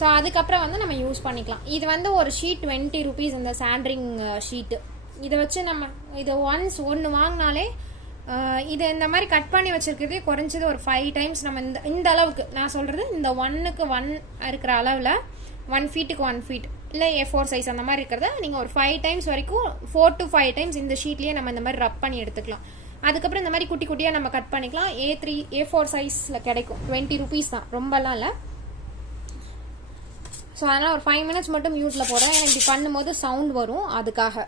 So அதுக்கப்புறம் வந்து நம்ம யூஸ் பண்ணிக்கலாம். இது வந்து ஒரு ஷீட் 20 rupees இந்த சாண்ட்ரிங் ஷீட்டு. இதை வச்சு நம்ம இதை ஒன்று வாங்கினாலே இதை இந்த மாதிரி கட் பண்ணி வச்சுருக்கிறதே குறைஞ்சது ஒரு 5 times நம்ம இந்த அளவுக்கு நான் சொல்கிறது இந்த 1க்கு 1 இருக்கிற அளவில் 1 feetக்கு 1 feet இல்லை A4 சைஸ் அந்த மாதிரி இருக்கிறத நீங்கள் ஒரு 5 times வரைக்கும் 4 to 5 times இந்த ஷீட்லேயே நம்ம இந்த மாதிரி ரப் பண்ணி எடுத்துக்கலாம். அதுக்கப்புறம் இந்த மாதிரி குட்டி குட்டியாக நம்ம கட் பண்ணிக்கலாம். A4 சைஸில் கிடைக்கும். 20 rupees தான், ரொம்பலாம் இல்லை. ஸோ அதனால் ஒரு 5 minutes மட்டும் மியூட்டில் போடுறேன். எனக்கு இப்படி பண்ணும்போது சவுண்ட் வரும், அதுக்காக.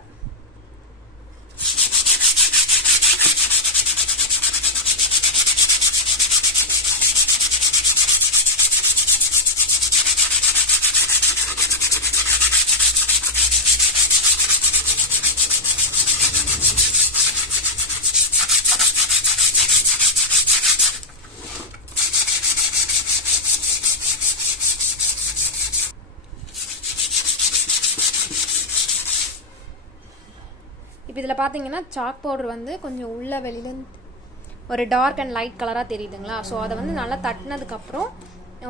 இப்போ இதில் பார்த்தீங்கன்னா சாக் பவுடர் வந்து கொஞ்சம் உள்ள வெளியில் ஒரு டார்க் அண்ட் லைட் கலராக தெரியுதுங்களா? ஸோ அதை வந்து நல்லா தட்டினதுக்கப்புறம்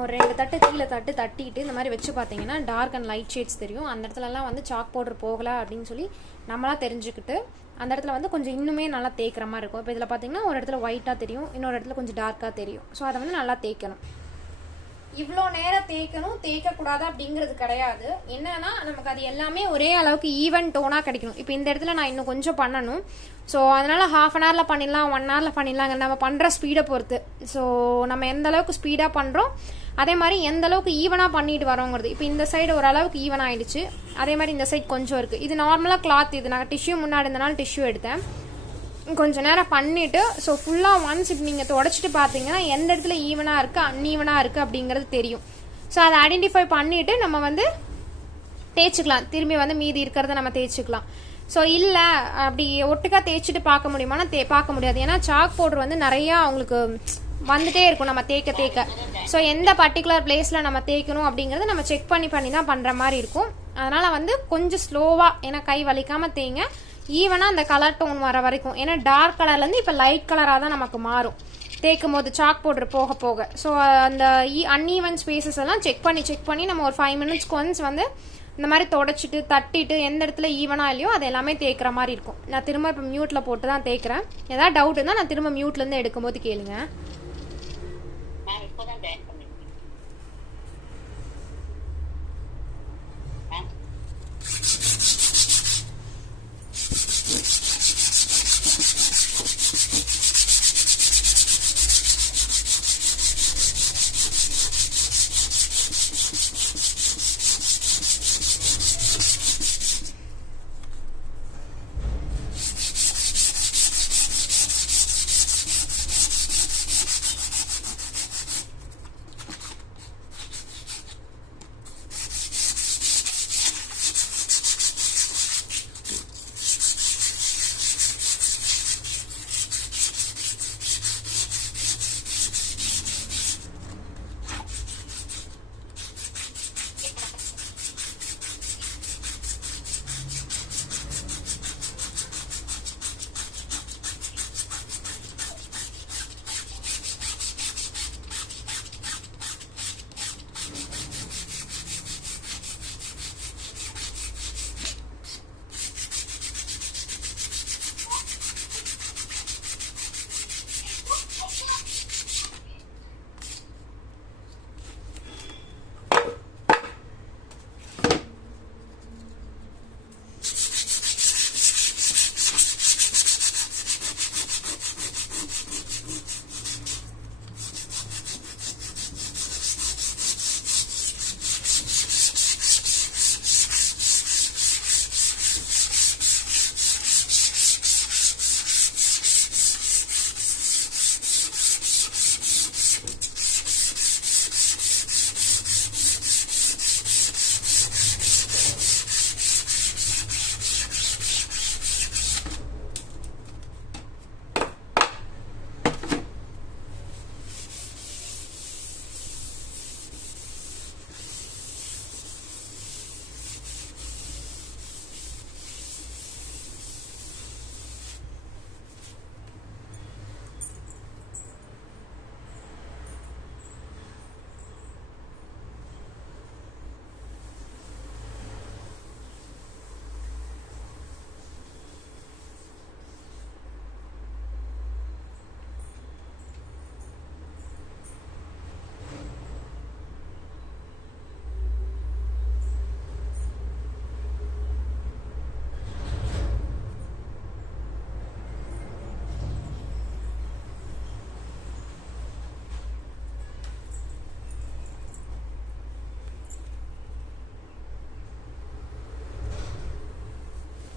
ஒரு 2 தட்டு கீழே தட்டிட்டு இந்த மாதிரி வச்சு பார்த்தீங்கன்னா டார்க் அண்ட் லைட் ஷேட்ஸ் தெரியும். அந்த இடத்துலலாம் வந்து சாக் பவுடர் போகலை அப்படின்னு சொல்லி நம்மளாக தெரிஞ்சுக்கிட்டு அந்த இடத்துல வந்து கொஞ்சம் இன்னுமே நல்லா தேய்க்கிற மாதிரி இருக்கும். இப்போ இதில் பார்த்தீங்கன்னா ஒரு இடத்துல ஒயிட்டாக தெரியும், இன்னொரு இடத்துல கொஞ்சம் டார்க்காக தெரியும். ஸோ அதை வந்து நல்லா தேய்க்கணும். இவ்வளோ நேரம் தேய்க்கணும் தேய்க்கக்கூடாது அப்படிங்கிறது கிடையாது. என்னன்னா நமக்கு அது எல்லாமே ஒரே அளவுக்கு ஈவன் டோனாக கிடைக்கணும். இப்போ இந்த இடத்துல நான் இன்னும் கொஞ்சம் பண்ணணும். ஸோ அதனால் ½ an hourல பண்ணிடலாம், 1 hourல பண்ணிடலாங்க, நம்ம பண்ணுற ஸ்பீடை பொறுத்து. ஸோ நம்ம எந்த அளவுக்கு ஸ்பீடாக பண்ணுறோம், அதே மாதிரி எந்த அளவுக்கு ஈவனாக பண்ணிட்டு வரோங்கிறது. இப்போ இந்த சைடு ஓரளவுக்கு ஈவன் ஆகிடுச்சு, அதே மாதிரி இந்த சைடு கொஞ்சம் இருக்குது. இது நார்மலாக கிளாத், இது நான் டிஷ்யூ முன்னாடி இருந்தனால டிஷ்யூ எடுத்தேன். கொஞ்சம் நேரம் பண்ணிவிட்டு ஸோ ஃபுல்லாக ஒன்ஸ் இப்போ நீங்கள் தொடச்சிட்டு பார்த்தீங்கன்னா எந்த இடத்துல ஈவனாக இருக்குது அன்ஈவனாக இருக்குது அப்படிங்கிறது தெரியும். ஸோ அதை ஐடென்டிஃபை பண்ணிவிட்டு நம்ம வந்து தேய்ச்சிக்கலாம். திரும்பி வந்து மீதி இருக்கிறத நம்ம தேய்ச்சிக்கலாம். ஸோ இல்லை அப்படி ஒட்டுக்கா தேய்ச்சிட்டு பார்க்க முடியுமானா பார்க்க முடியாது. ஏன்னா சாக் பவுடர் வந்து நிறையா அவங்களுக்கு வந்துட்டே இருக்கும் நம்ம தேய்க்க. ஸோ எந்த பர்டிகுலர் பிளேஸில் நம்ம தேய்க்கணும் அப்படிங்கிறத நம்ம செக் பண்ணி தான் பண்ணுற மாதிரி இருக்கும். அதனால் வந்து கொஞ்சம் ஸ்லோவாக, ஏன்னா கை வலிக்காமல் தேய்ங்க, ஈவனாக அந்த கலர் டோன் வர வரைக்கும். ஏன்னா டார்க் கலர்லேருந்து இப்போ லைட் கலராக தான் நமக்கு மாறும் தேய்க்கும் போது சாக் பவுடர் போக போக. ஸோ அந்த அன்ஈவன் ஸ்பேசஸ் எல்லாம் செக் பண்ணி நம்ம ஒரு 5 minutes ஒன்ஸ் வந்து இந்த மாதிரி தொடச்சிட்டு தட்டிட்டு எந்த இடத்துல ஈவனாக இல்லையோ அது எல்லாமே தேய்க்கிற மாதிரி இருக்கும். நான் திரும்ப இப்போ மியூட்டில் போட்டு தான் தேய்க்கிறேன். ஏதாவது டவுட் இருந்தால் நான் திரும்ப மியூட்லேருந்து எடுக்கும்போது கேளுங்க.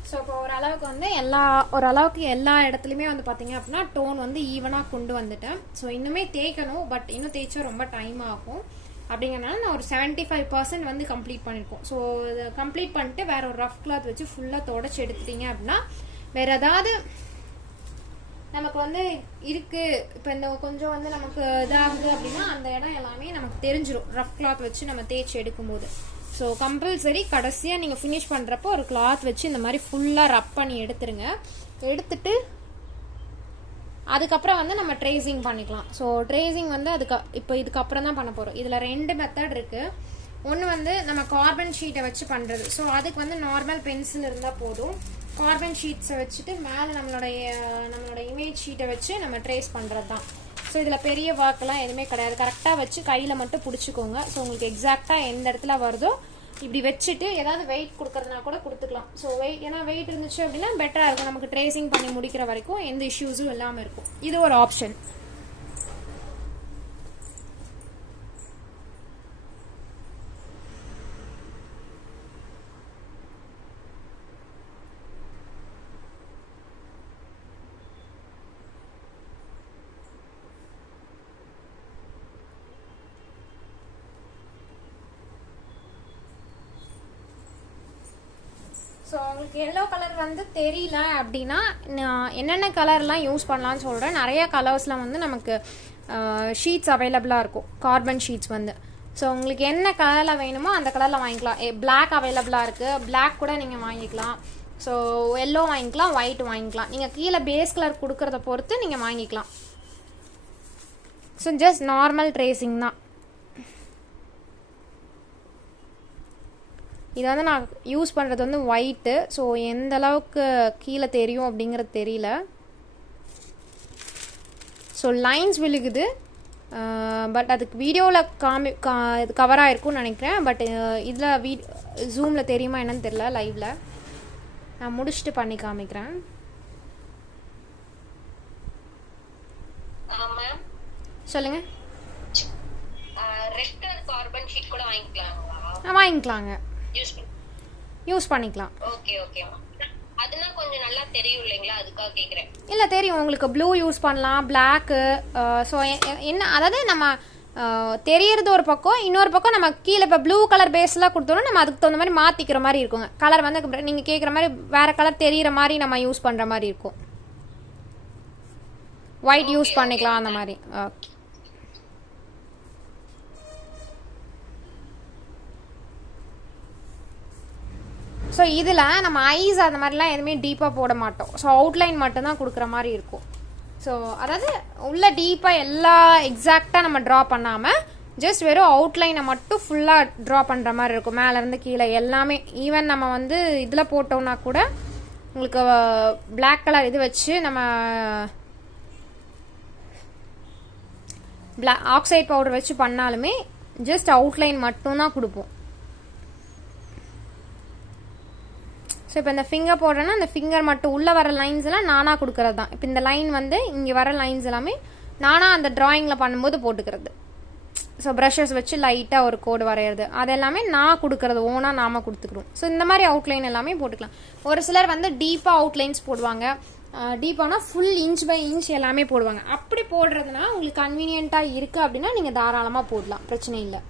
ஸோ இப்போ ஓரளவுக்கு வந்து ஓரளவுக்கு எல்லா இடத்துலையுமே வந்து பார்த்தீங்க அப்படின்னா டோன் வந்து ஈவனாக கொண்டு வந்துட்டேன். ஸோ இன்னுமே தேய்க்கணும், பட் இன்னும் தேய்ச்சா ரொம்ப டைம் ஆகும். அப்படிங்கிறனால நான் ஒரு 75% வந்து கம்ப்ளீட் பண்ணியிருக்கோம். ஸோ இதை கம்ப்ளீட் பண்ணிட்டு வேற ஒரு ரஃப் கிளாத் வச்சு ஃபுல்லாக தொடச்சி எடுத்துட்டீங்க அப்படின்னா வேற ஏதாவது நமக்கு வந்து இருக்கு, இப்போ இந்த கொஞ்சம் வந்து நமக்கு இதாகுது அப்படின்னா அந்த இடம் எல்லாமே நமக்கு தெரிஞ்சிடும் ரஃப் கிளாத் வச்சு நம்ம தேய்ச்சி எடுக்கும்போது. ஸோ கம்பல்சரி கடைசியாக நீங்கள் ஃபினிஷ் பண்ணுறப்போ ஒரு கிளாத் வச்சு இந்த மாதிரி ஃபுல்லாக ரப் பண்ணி எடுத்துருங்க. எடுத்துட்டு அதுக்கப்புறம் வந்து நம்ம ட்ரேசிங் பண்ணிக்கலாம். ஸோ ட்ரேசிங் வந்து இப்போ இதுக்கப்புறம் தான் பண்ண போகிறோம். இதில் 2 மெத்தட் இருக்குது. ஒன்று வந்து நம்ம கார்பன் ஷீட்டை வச்சு பண்ணுறது. ஸோ அதுக்கு வந்து நார்மல் பென்சில் இருந்தால் போதும். கார்பன் ஷீட்ஸை வச்சுட்டு மேலே நம்மளோட இமேஜ் ஷீட்டை வச்சு நம்ம ட்ரேஸ் பண்ணுறது தான். ஸோ இதில் பெரிய வாக்கெல்லாம் எதுவுமே கிடையாது. கரெக்டாக வச்சு கையில் மட்டும் பிடிச்சிக்கோங்க. ஸோ உங்களுக்கு எக்ஸாக்டாக எந்த இடத்துல வருதோ இப்படி வச்சுட்டு ஏதாவது வெயிட் கொடுக்குறதுனா கூட கொடுத்துக்கலாம். ஸோ ஏன்னா வெயிட் இருந்துச்சு அப்படின்னா பெட்டராக இருக்கும். நமக்கு ட்ரேசிங் பண்ணி முடிக்கிற வரைக்கும் எந்த இஷ்யூஸும் இல்லாமல் இருக்கும். இது ஒரு ஆப்ஷன். ஸோ உங்களுக்கு எல்லோ கலர் வந்து தெரியல அப்படின்னா நான் என்னென்ன கலர்லாம் யூஸ் பண்ணலான்னு சொல்கிறேன். நிறைய கலர்ஸில் வந்து நமக்கு ஷீட்ஸ் அவைலபிளாக இருக்கும், கார்பன் ஷீட்ஸ் வந்து. ஸோ உங்களுக்கு என்ன கலரில் வேணுமோ அந்த கலரில் வாங்கிக்கலாம். பிளாக் அவைலபிளாக இருக்குது, பிளாக் கூட நீங்கள் வாங்கிக்கலாம். ஸோ எல்லோ வாங்கிக்கலாம், ஒயிட் வாங்கிக்கலாம். நீங்கள் கீழே பேஸ் கலர் கொடுக்குறத பொறுத்து நீங்கள் வாங்கிக்கலாம். ஸோ ஜஸ்ட் நார்மல் ட்ரேசிங் தான். இது வந்து நான் யூஸ் பண்ணுறது வந்து ஒயிட்டு. ஸோ எந்த அளவுக்கு கீழே தெரியும் அப்படிங்கிறது தெரியல. ஸோ லைன்ஸ் விழுகுது, பட் அதுக்கு வீடியோவில் இது கவராக இருக்கும்னு நினைக்கிறேன். பட் இதில் ஜூமில் தெரியுமா என்னன்னு தெரியல. லைவில் நான் முடிச்சுட்டு பண்ணி காமிக்கிறேன். சொல்லுங்க. வாங்கிக்கலாங்க, யூஸ் பண்ணிக்கலாம். Okay okay. அதுனா கொஞ்சம் நல்லா தெரியும் இல்லைங்களா, அதுக்காக கேக்குறேன். இல்ல தெரியும், உங்களுக்கு ப்ளூ யூஸ் பண்ணலாம், பிளாக். ஸோ என்ன அதாவது நம்ம தெரியறது ஒரு பக்கம், இன்னொரு பக்கம் நம்ம கீழே இப்போ ப்ளூ கலர் பேஸ்லாம் கொடுத்தோம்னா நம்ம அதுக்கு தகுந்த மாதிரி மாற்றிக்கிற மாதிரி இருக்குங்க. கலர் வந்து நீங்கள் கேட்குற மாதிரி வேற கலர் தெரிகிற மாதிரி நம்ம யூஸ் பண்ணுற மாதிரி இருக்கும். ஒயிட் யூஸ் பண்ணிக்கலாம் அந்த மாதிரி. ஓகே. ஸோ இதில் நம்ம ஐஸ் அந்த மாதிரிலாம் எதுவுமே டீப்பாக போட மாட்டோம். ஸோ அவுட்லைன் மட்டும்தான் கொடுக்குற மாதிரி இருக்கும். ஸோ அதாவது உள்ள டீப்பாக எல்லா எக்ஸாக்டாக நம்ம ட்ரா பண்ணாமல் ஜஸ்ட் வெறும் அவுட்லைனை மட்டும் ஃபுல்லாக ட்ரா பண்ணுற மாதிரி இருக்கும். மேலேருந்து கீழே எல்லாமே. ஈவன் நம்ம வந்து இதில் போட்டோம்னா கூட உங்களுக்கு பிளாக் கலர் இது வச்சு நம்ம ஆக்சைட் பவுடர் வச்சு பண்ணாலுமே ஜஸ்ட் அவுட்லைன் மட்டும்தான் கொடுப்போம். ஸோ இப்போ இந்த ஃபிங்கர் போடுறேன்னா அந்த ஃபிங்கர் மட்டும் உள்ளே வர லைன்ஸ் எல்லாம் நானாக கொடுக்கறது தான். இப்போ இந்த லைன் வந்து இங்கே வர லைன்ஸ் எல்லாமே நானாக அந்த ட்ராயிங்கில் பண்ணும்போது போட்டுக்கிறது. ஸோ ப்ரஷஸ் வச்சு லைட்டாக ஒரு கோடு வரைகிறது அது எல்லாமே நான் கொடுக்கறது, ஓனாக நாம கொடுத்துக்கிறோம். ஸோ இந்த மாதிரி அவுட்லைன் எல்லாமே போட்டுக்கலாம். ஒரு சிலர் வந்து டீப்பாக அவுட்லைன்ஸ் போடுவாங்க. டீப்பானா ஃபுல் இன்ச் பை இன்ச் எல்லாமே போடுவாங்க. அப்படி போடுறதுனா உங்களுக்கு கன்வீனியண்ட்டாக இருக்குது அப்படின்னா நீங்கள் தாராளமாக போடலாம், பிரச்சனை இல்லை.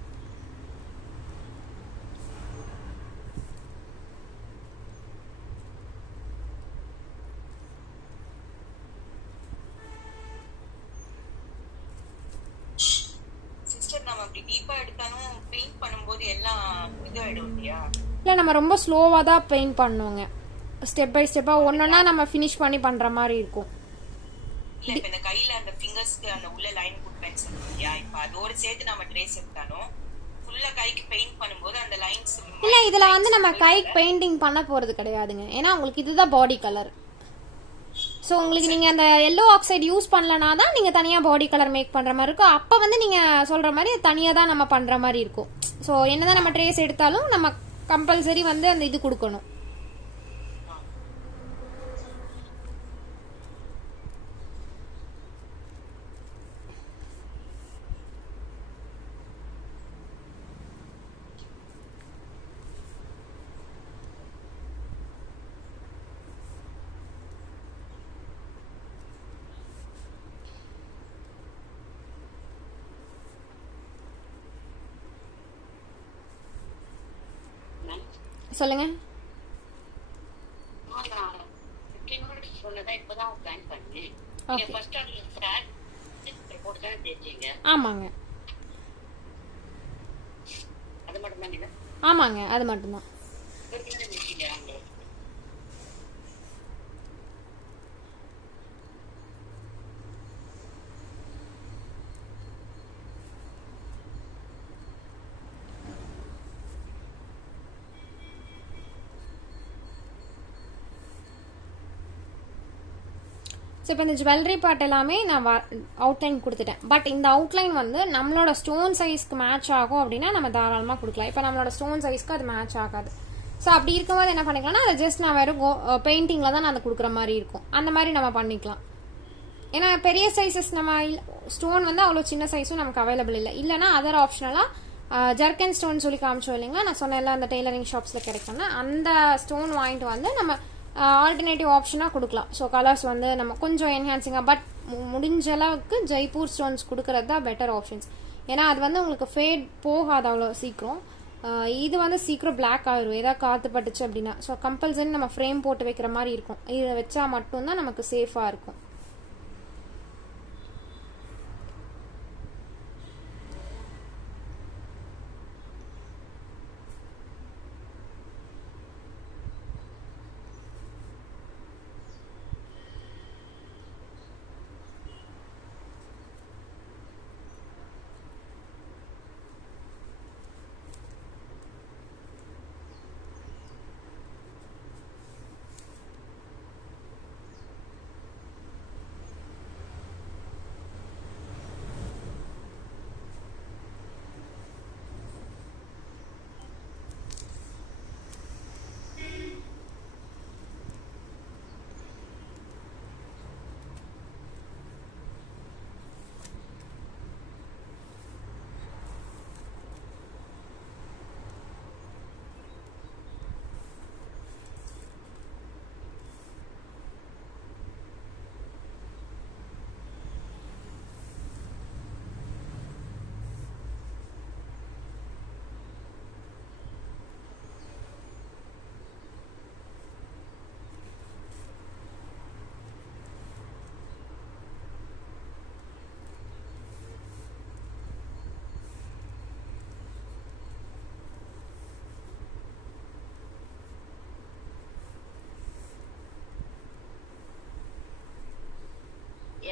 இல்லை நம்ம ரொம்ப ஸ்லோவாக தான் பெயிண்ட் பண்ணுவோங்க. ஸ்டெப் பை ஸ்டெப்பாக ஒன்றொன்னா நம்ம ஃபினிஷ் பண்ணி பண்ணுற மாதிரி இருக்கும். இல்லை இப்போ இந்த கையில் அந்த ஃபிங்கர்ஸ்க்கு அந்த உள்ள லைன் கொடுப்பேன்னு சொல்லுவீங்க. இப்போ அதோடு சேர்த்து நம்ம ட்ரேஸ் எடுத்தாலும் ஃபுல்லாக கைக்கு பெயிண்ட் பண்ணும்போது அந்த லைன்ஸ் இல்லை இதில் வந்து நம்ம கைக்கு பெயிண்டிங் பண்ண போகிறது கிடையாதுங்க. ஏன்னா உங்களுக்கு இதுதான் பாடி கலர். ஸோ உங்களுக்கு நீங்கள் அந்த எல்லோ ஆக்சைடு யூஸ் பண்ணலனா தான் நீங்கள் தனியாக பாடி கலர் மேக் பண்ணுற மாதிரி இருக்கும். அப்போ வந்து நீங்கள் சொல்கிற மாதிரி தனியாக தான் நம்ம பண்ணுற மாதிரி இருக்கும். ஸோ என்னதான் நம்ம ட்ரேஸ் எடுத்தாலும் நம்ம கம்பல்சரி வந்து அந்த இது கொடுக்கணும். சொல்லுங்க. ஆமாங்க ஆமாங்க, அது மட்டும்தான். ஸோ இப்போ இந்த ஜுவல்லரி பார்ட் எல்லாமே நான் அவுட்லைன் கொடுத்துட்டேன். பட் இந்த அவுட்லைன் வந்து நம்மளோட ஸ்டோன் சைஸ்க்கு மேட்ச் ஆகும் அப்படின்னா நம்ம தாராளமாக கொடுக்கலாம். இப்போ நம்மளோட ஸ்டோன் சைஸ்க்கு அது மேட்ச் ஆகாது. ஸோ அப்படி இருக்கும்போது என்ன பண்ணிக்கலாம்னா அதை ஜஸ்ட் நான் வெறும் பெயிண்டிங்கில் தான் நான் அதை கொடுக்குற மாதிரி இருக்கும். அந்த மாதிரி நம்ம பண்ணிக்கலாம். ஏன்னா பெரிய சைஸஸ் நம்ம ஸ்டோன் வந்து அவ்வளோ சின்ன சைஸும் நமக்கு அவைலபிள் இல்லை. இல்லைனா அதர் ஆப்ஷனலாக ஜர்க்கன் ஸ்டோன் சொல்லி காமிச்சோம் இல்லைங்களா, நான் சொன்னேன்ல அந்த டெய்லரிங் ஷாப்ஸில் கிடைக்கும்னா அந்த ஸ்டோன் வாங்கிட்டு வந்து நம்ம ஆல்டர்னேட்டிவ் ஆப்ஷனாக கொடுக்கலாம். ஸோ கலர்ஸ் வந்து நம்ம கொஞ்சம் என்ஹான்சிங்காக, பட் முடிஞ்ச அளவுக்கு ஜெய்ப்பூர் ஸ்டோன்ஸ் கொடுக்கறது தான் பெட்டர் ஆப்ஷன்ஸ். ஏன்னா அது வந்து உங்களுக்கு ஃபேட் போகாது அவ்வளோ சீக்கிரம். இது வந்து சீக்கிரம் பிளாக் ஆகிடும் ஏதாவது காற்று பட்டுச்சு அப்படின்னா. ஸோ கம்பல்சரி நம்ம ஃப்ரேம் போட்டு வைக்கிற மாதிரி இருக்கும். இதை வச்சா மட்டும்தான் நமக்கு சேஃபாக இருக்கும்.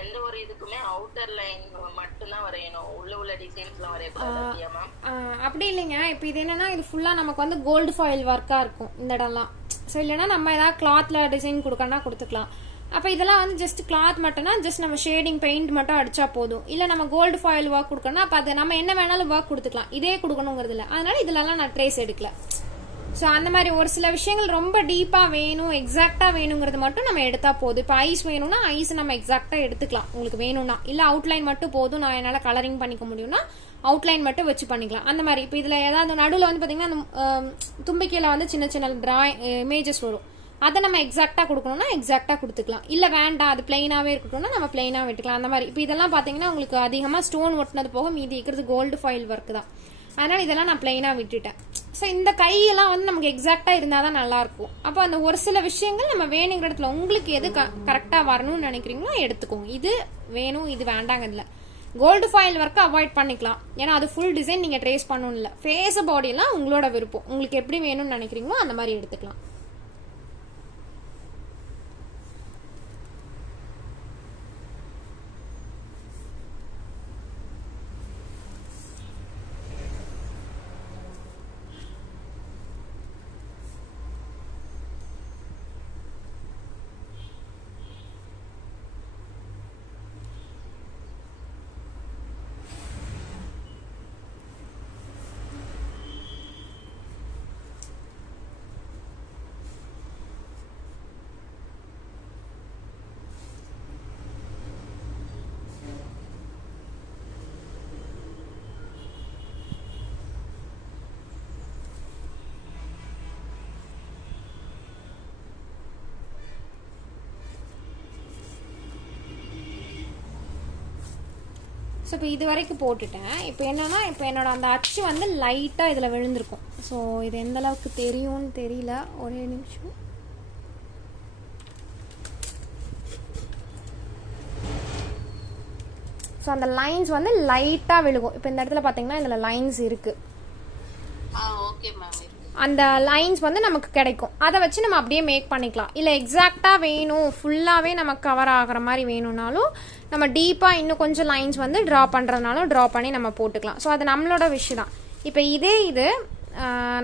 எந்த ஒரு இதுக்குமே அவுட்டர் லைன் மட்டும் தான் வரையணும், உள்ள டிசைன்ஸ்லாம் வரையக்கூடாது. அப்படி இல்லைங்க. இப்போ இது என்னன்னா இது ஃபுல்லா நமக்கு வந்து கோல்டு ஃபாயில் ஒர்க்கா இருக்கும் இந்த இடம்லாம். ஸோ இல்லைன்னா நம்ம ஏதாவது கிளாத்ல டிசைன் கொடுக்கணும்னா கொடுத்துக்கலாம். அப்போ இதெல்லாம் வந்து ஜஸ்ட் கிளாத் மட்டும்னா ஜஸ்ட் நம்ம ஷேடிங் பெயிண்ட் மட்டும் அடிச்சா போதும். இல்லை நம்ம கோல்டு ஃபாயில் ஒர்க் கொடுக்கணும்னா அப்போ அது நம்ம என்ன வேணாலும் ஒர்க் கொடுத்துக்கலாம். இதே கொடுக்கணுங்கிறது இல்லை. அதனால இதுலலாம் நான் ட்ரேஸ் எடுக்கல. ஸோ அந்த மாதிரி ஒரு சில விஷயங்கள் ரொம்ப டீப்பாக வேணும், எக்ஸாக்டாக வேணுங்கிறது மட்டும் நம்ம எடுத்தா போதும். இப்போ ஐஸ் வேணும்னா ஐஸ் நம்ம எக்ஸாக்டாக எடுத்துக்கலாம் உங்களுக்கு வேணும்னா. இல்லை அவுட்லைன் மட்டும் போதும், நான் என்னால் கலரிங் பண்ணிக்க முடியும்னா அவுட்லைன் மட்டும் வச்சு பண்ணிக்கலாம். அந்த மாதிரி இப்போ இதில் ஏதாவது நடுவில் வந்து பார்த்தீங்கன்னா தும்பிக்கையில் வந்து சின்ன சின்ன இமேஜஸ் வரும். அதை நம்ம எக்ஸாக்டாக கொடுக்கணும்னா எக்ஸாக்டாக கொடுத்துக்கலாம். இல்லை வேண்டாம் அது பிளைனாகவே இருக்கட்டும்னா நம்ம பிளைனாக விட்டுக்கலாம். அந்த மாதிரி இப்போ இதெல்லாம் பார்த்தீங்கன்னா உங்களுக்கு அதிகமாக ஸ்டோன் ஒட்டினது போக மீதி இருக்கிறது கோல்டு ஃபாயில் ஒர்க் தான். அதனால இதெல்லாம் நான் பிளைனாக விட்டுட்டேன். ஸோ இந்த கையெல்லாம் வந்து நமக்கு எக்ஸாக்டாக இருந்தால் தான் நல்லாயிருக்கும். அப்போ அந்த ஒரு சில விஷயங்கள் நம்ம வேணுங்கிற இடத்துல உங்களுக்கு எது கரெக்டாக வரணும்னு நினைக்கிறீங்களோ எடுத்துக்கோங்க. இது வேணும் இது வேண்டாங்க. இல்லை கோல்டு ஃபாயில் ஒர்க்கை அவாய்ட் பண்ணிக்கலாம். ஏன்னா அது ஃபுல் டிசைன் நீங்கள் ட்ரேஸ் பண்ணணும் இல்லை. ஃபேஸ் பாடியெல்லாம் உங்களோட விருப்பம். உங்களுக்கு எப்படி வேணும்னு நினைக்கிறீங்களோ அந்த மாதிரி எடுத்துக்கலாம். ஸோ இப்போ இது வரைக்கும் போட்டுட்டேன். இப்போ என்னன்னா, இப்போ என்னோட அந்த அச்சு வந்து லைட்டாக இதில் விழுந்திருக்கும். ஸோ இது எந்த அளவுக்கு தெரியும்னு தெரியல, ஒரே நிமிஷம். ஸோ அந்த லைன்ஸ் வந்து லைட்டாக விழுகும். இப்போ இந்த இடத்துல பார்த்தீங்கன்னா இதில் லைன்ஸ் இருக்குது. Okay ma'am. அந்த லைன்ஸ் வந்து நமக்கு கிடைக்கும். அதை வச்சு நம்ம அப்படியே மேக் பண்ணிக்கலாம். இல்லை எக்ஸாக்டாக வேணும், ஃபுல்லாகவே நமக்கு கவர் ஆகிற மாதிரி வேணும்னாலும் நம்ம டீப்பாக இன்னும் கொஞ்சம் லைன்ஸ் வந்து ட்ரா பண்ணுறதுனாலும் ட்ரா பண்ணி நம்ம போட்டுக்கலாம். ஸோ அது நம்மளோட விஷயம் தான். இப்போ இது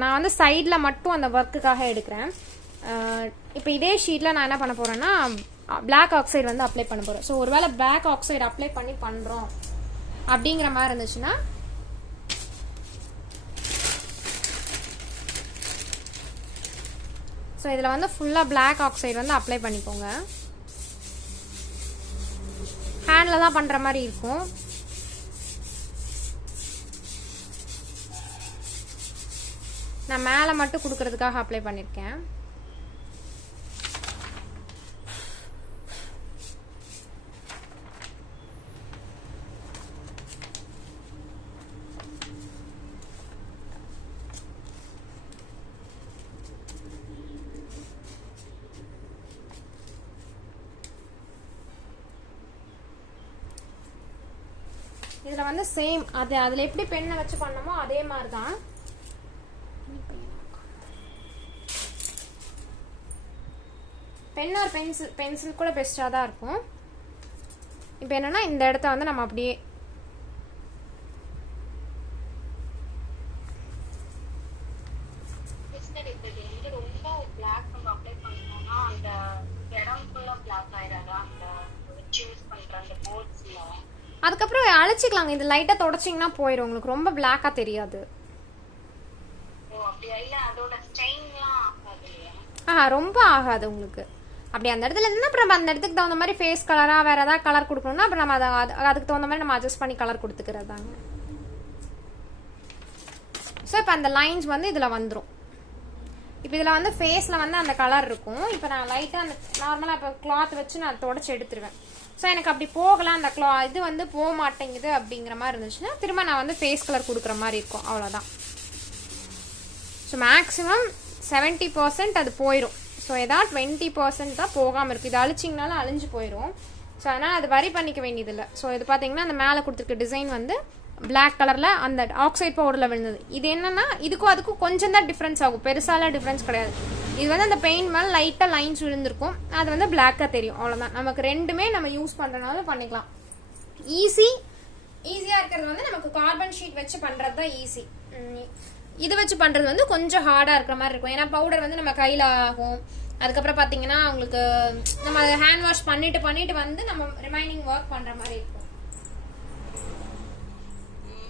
நான் வந்து சைடில் மட்டும் அந்த ஒர்க்குக்காக எடுக்கிறேன். இப்போ இதே ஷீட்டில் நான் என்ன பண்ண போகிறேன்னா பிளாக் ஆக்சைடு வந்து அப்ளை பண்ண போகிறேன். ஸோ ஒருவேளை பிளாக் ஆக்சைடு அப்ளை பண்ணி பண்ணுறோம் அப்படிங்கிற மாதிரி இருந்துச்சுன்னா ஸோ இதில் வந்து ஃபுல்லாக பிளாக் ஆக்சைடு வந்து அப்ளை பண்ணிக்கோங்க. ஹேண்டில் தான் பண்ணுற மாதிரி இருக்கும். நான் மேலே மட்டும் கொடுக்கறதுக்காக அப்ளை பண்ணியிருக்கேன். இதில் வந்து சேம் அதில் எப்படி பெண்ணை வச்சு பண்ணமோ அதே மாதிரி தான். பென் ஒரு பென்சில் கூட பெஸ்ட்டாக தான் இருக்கும். இப்போ என்னன்னா இந்த இடத்த வந்து நம்ம அப்படியே அதுக்கப்புறம் அழைச்சிக்கலாங்க. இது லைட்டாக தொடச்சிங்கன்னா போயிடும், உங்களுக்கு ரொம்ப பிளாக்காக தெரியாது. ரொம்ப ஆகாது உங்களுக்கு. அப்படி அந்த இடத்துல இருந்தால் அப்புறம் அந்த இடத்துக்கு தகுந்த மாதிரி ஃபேஸ் கலராக வேறு ஏதாவது கலர் கொடுக்கணும்னா அப்புறம் நம்ம அதுக்கு தகுந்த மாதிரி நம்ம அட்ஜஸ்ட் பண்ணி கலர் கொடுத்துக்கிறது தாங்க. ஸோ இப்போ அந்த லைன்ஸ் வந்து இதில் வந்துடும். இப்போ இதில் வந்து ஃபேஸில் வந்து அந்த கலர் இருக்கும். இப்போ நான் லைட்டாக அந்த நார்மலாக இப்போ கிளாத் வச்சு நான் தொடச்சி எடுத்துருவேன். ஸோ எனக்கு அப்படி போகலாம், அந்த இது வந்து போக மாட்டேங்குது அப்படிங்கிற மாதிரி இருந்துச்சுன்னா திரும்ப நான் வந்து ஃபேஸ் கலர் கொடுக்குற மாதிரி இருக்கும், அவ்வளோதான். ஸோ மேக்ஸிமம் 70% அது போயிடும். ஸோ ஏதாவது 20% தான் போகாமல் இருக்குது. இது அழிச்சிங்கனாலும் அழிஞ்சு போயிடும். ஸோ அதனால் அது வரி பண்ணிக்க வேண்டியதில்லை. ஸோ இது பார்த்தீங்கன்னா அந்த மேலே கொடுத்துருக்க டிசைன் வந்து பிளாக் கலரில் அந்த ஆக்சைட் பவுடரில் விழுந்தது. இது என்னன்னா இதுக்கும் அதுக்கும் கொஞ்சம் தான் டிஃப்ரென்ஸ் ஆகும், பெருசாலாம் டிஃப்ரென்ஸ் கிடையாது. இது வந்து அந்த பெயிண்ட் மேலே லைட்டாக லைன்ஸ் விழுந்திருக்கும், அது வந்து பிளாக்காக தெரியும், அவ்வளோதான். நமக்கு ரெண்டுமே நம்ம யூஸ் பண்ணுறதுனால பண்ணிக்கலாம். ஈஸியாக இருக்கிறது வந்து நமக்கு கார்பன் ஷீட் வச்சு பண்ணுறது தான் ஈஸி. இது வச்சு பண்ணுறது வந்து கொஞ்சம் ஹார்டாக இருக்கிற மாதிரி இருக்கும். ஏன்னா பவுடர் வந்து நம்ம கையில் ஆகும். அதுக்கப்புறம் பார்த்தீங்கன்னா உங்களுக்கு நம்ம அதை ஹேண்ட் வாஷ் பண்ணிட்டு வந்து நம்ம ரிமைனிங் ஒர்க் பண்ணுற மாதிரி இருக்கும்.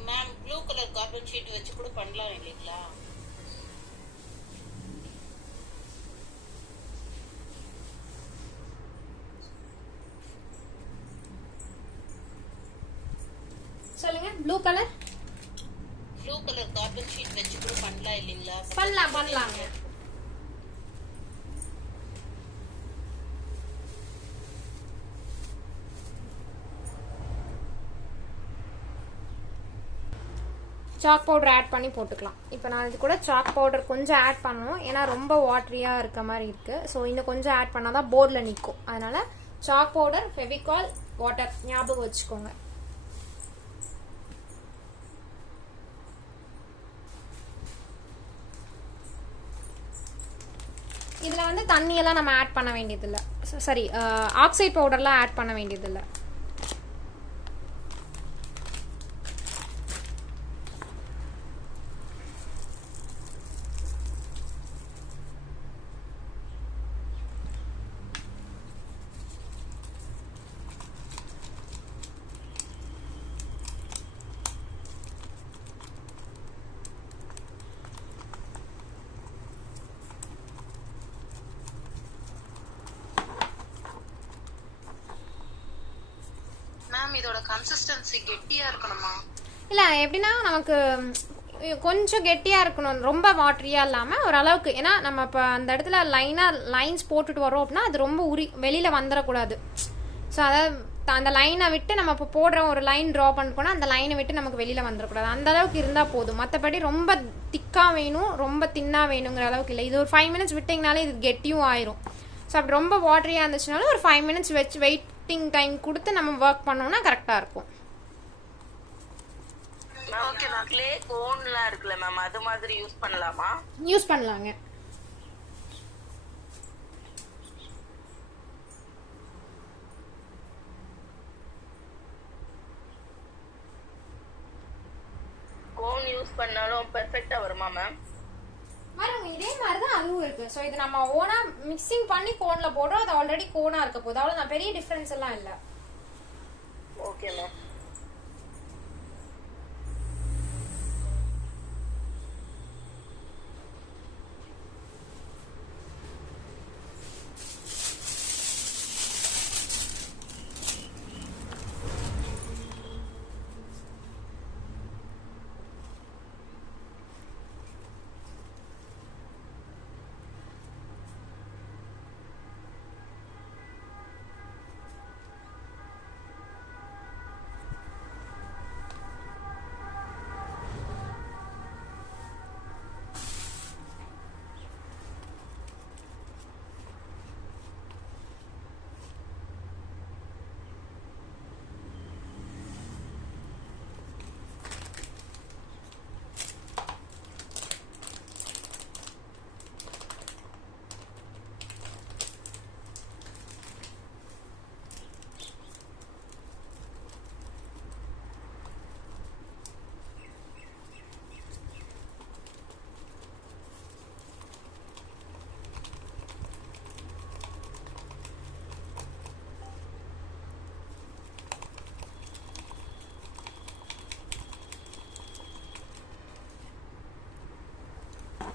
Ma'am blue colour carbon sheet வச்சு கூட பண்ணலாம் இல்லைங்களா? சொல்லுங்க. ப்ளூ கலர் கார்பன் ஷீட் வச்சு கூட பண்ணலாம் இல்லைங்களா? பண்ணலாங்க. சாக் பவுடர் ஆட் பண்ணி போட்டுக்கலாம். இப்போ நான் இது கூட சாக் பவுடர் கொஞ்சம் ஆட் பண்ணணும், ஏன்னா ரொம்ப வாட்டரியாக இருக்க மாதிரி இருக்குது. ஸோ இன்னும் கொஞ்சம் ஆட் பண்ணால் தான் போர்டில் நிற்கும். அதனால் சாக் பவுடர், ஃபெவிகால், வாட்டர் ஞாபகம் வச்சுக்கோங்க. இதில் வந்து தண்ணியெல்லாம் நம்ம ஆட் பண்ண வேண்டியதில்லை. சரி, ஆக்சைட் பவுடர்லாம் ஆட் பண்ண வேண்டியதில்லை. இதோட கன்சிஸ்டன்சி கெட்டியா இருக்கணுமா? இல்ல, எப்படின்னா நமக்கு கொஞ்சம் கெட்டியா இருக்கணும், ரொம்ப வாட்டரியா இல்லாம ஓரளவுக்கு. ஏன்னா நம்ம இப்ப அந்த இடத்துல லைன்ஸ் போட்டுட்டு வரோம் அப்படின்னா அது ரொம்ப வெளியில வந்துடக்கூடாது. ஸோ அதாவது அந்த லைனை விட்டு நம்ம இப்போ போடுற ஒரு லைன் ட்ரா பண்ணிக்கோனா அந்த லைனை விட்டு நமக்கு வெளியில் வந்துடக்கூடாது. அந்த அளவுக்கு இருந்தால் போதும். மற்றபடி ரொம்ப திக்காக வேணும், ரொம்ப தின்னாக வேணுங்கிற அளவுக்கு இல்லை. இது ஒரு 5 மினிட்ஸ் விட்டிங்கனாலே இது கெட்டியும் ஆயிரும். ஸோ அப்படி ரொம்ப வாட்டரியாக இருந்துச்சுனாலும் ஒரு 5 மினிட்ஸ் வச்சு வெயிட்டிங் டைம் கொடுத்து நம்ம ஒர்க் பண்ணோம்னா கரெக்டாக இருக்கும். Okay ma'am. க்ளே கோன்லாம் இருக்குல்ல மேம், அது மாதிரி யூஸ் பண்ணலாமா? யூஸ் பண்ணலாங்க. கோன் யூஸ் பண்ணாலும் பெர்ஃபெக்ட்டா வருமா மேம்? வரும். இதே மாதிரி தான் அதுவும் இருக்கு. ஸோ இது நம்ம ஓனா மிக்சிங் பண்ணி கோன்ல போடுறோம். அது ஆல்ரெடி கோனா இருக்க போகுது. அவ்வளோ பெரிய டிஃபரன்ஸ் எல்லாம் இல்லை. Okay ma'am.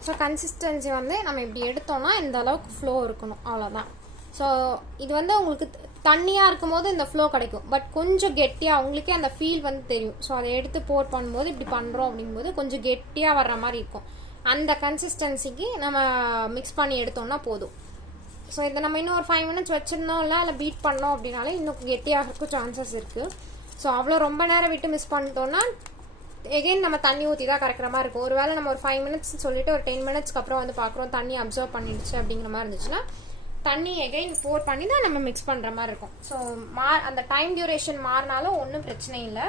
ஸோ கன்சிஸ்டன்சி வந்து நம்ம இப்படி எடுத்தோம்னா இந்த அளவுக்கு ஃப்ளோ இருக்கணும், அவ்வளோதான். ஸோ இது வந்து உங்களுக்கு தண்ணியாக இருக்கும் போது இந்த ஃப்ளோ கிடைக்கும். பட் கொஞ்சம் கெட்டியாக உங்களுக்கே அந்த ஃபீல் வந்து தெரியும். ஸோ அதை எடுத்து போர் பண்ணும்போது இப்படி பண்ணுறோம் அப்படிங்கும்போது கொஞ்சம் கெட்டியாக வர்ற மாதிரி இருக்கும். அந்த கன்சிஸ்டன்சிக்கு நம்ம மிக்ஸ் பண்ணி எடுத்தோம்னா போதும். ஸோ இதை நம்ம இன்னும் ஒரு 5 மினிட்ஸ் வச்சுருந்தோம் இல்லை பீட் பண்ணோம் அப்படின்னாலே இன்னும் கெட்டியாகிறதுக்கு சான்சஸ் இருக்குது. ஸோ அவ்வளோ ரொம்ப நேரம் விட்டு மிஸ் பண்ணிட்டோம்னா எகெயின் நம்ம தண்ணி ஊற்றி தான் கரைக்கிற மாதிரி இருக்கும். ஒருவேளை நம்ம ஒரு 5 மினிட்ஸ் சொல்லிட்டு ஒரு 10 மினிட்ஸ்க்கு அப்புறம் வந்து பார்க்குறோம் தண்ணி அப்சர்வ் பண்ணிடுச்சு அப்படிங்கிற மாதிரி இருந்துச்சுன்னா தண்ணி எகெயின் போர் பண்ணி தான் நம்ம மிக்ஸ் பண்ணுற மாதிரி இருக்கும். ஸோ அந்த டைம் டியூரேஷன் மாறினாலும் ஒன்றும் பிரச்சனை இல்லை.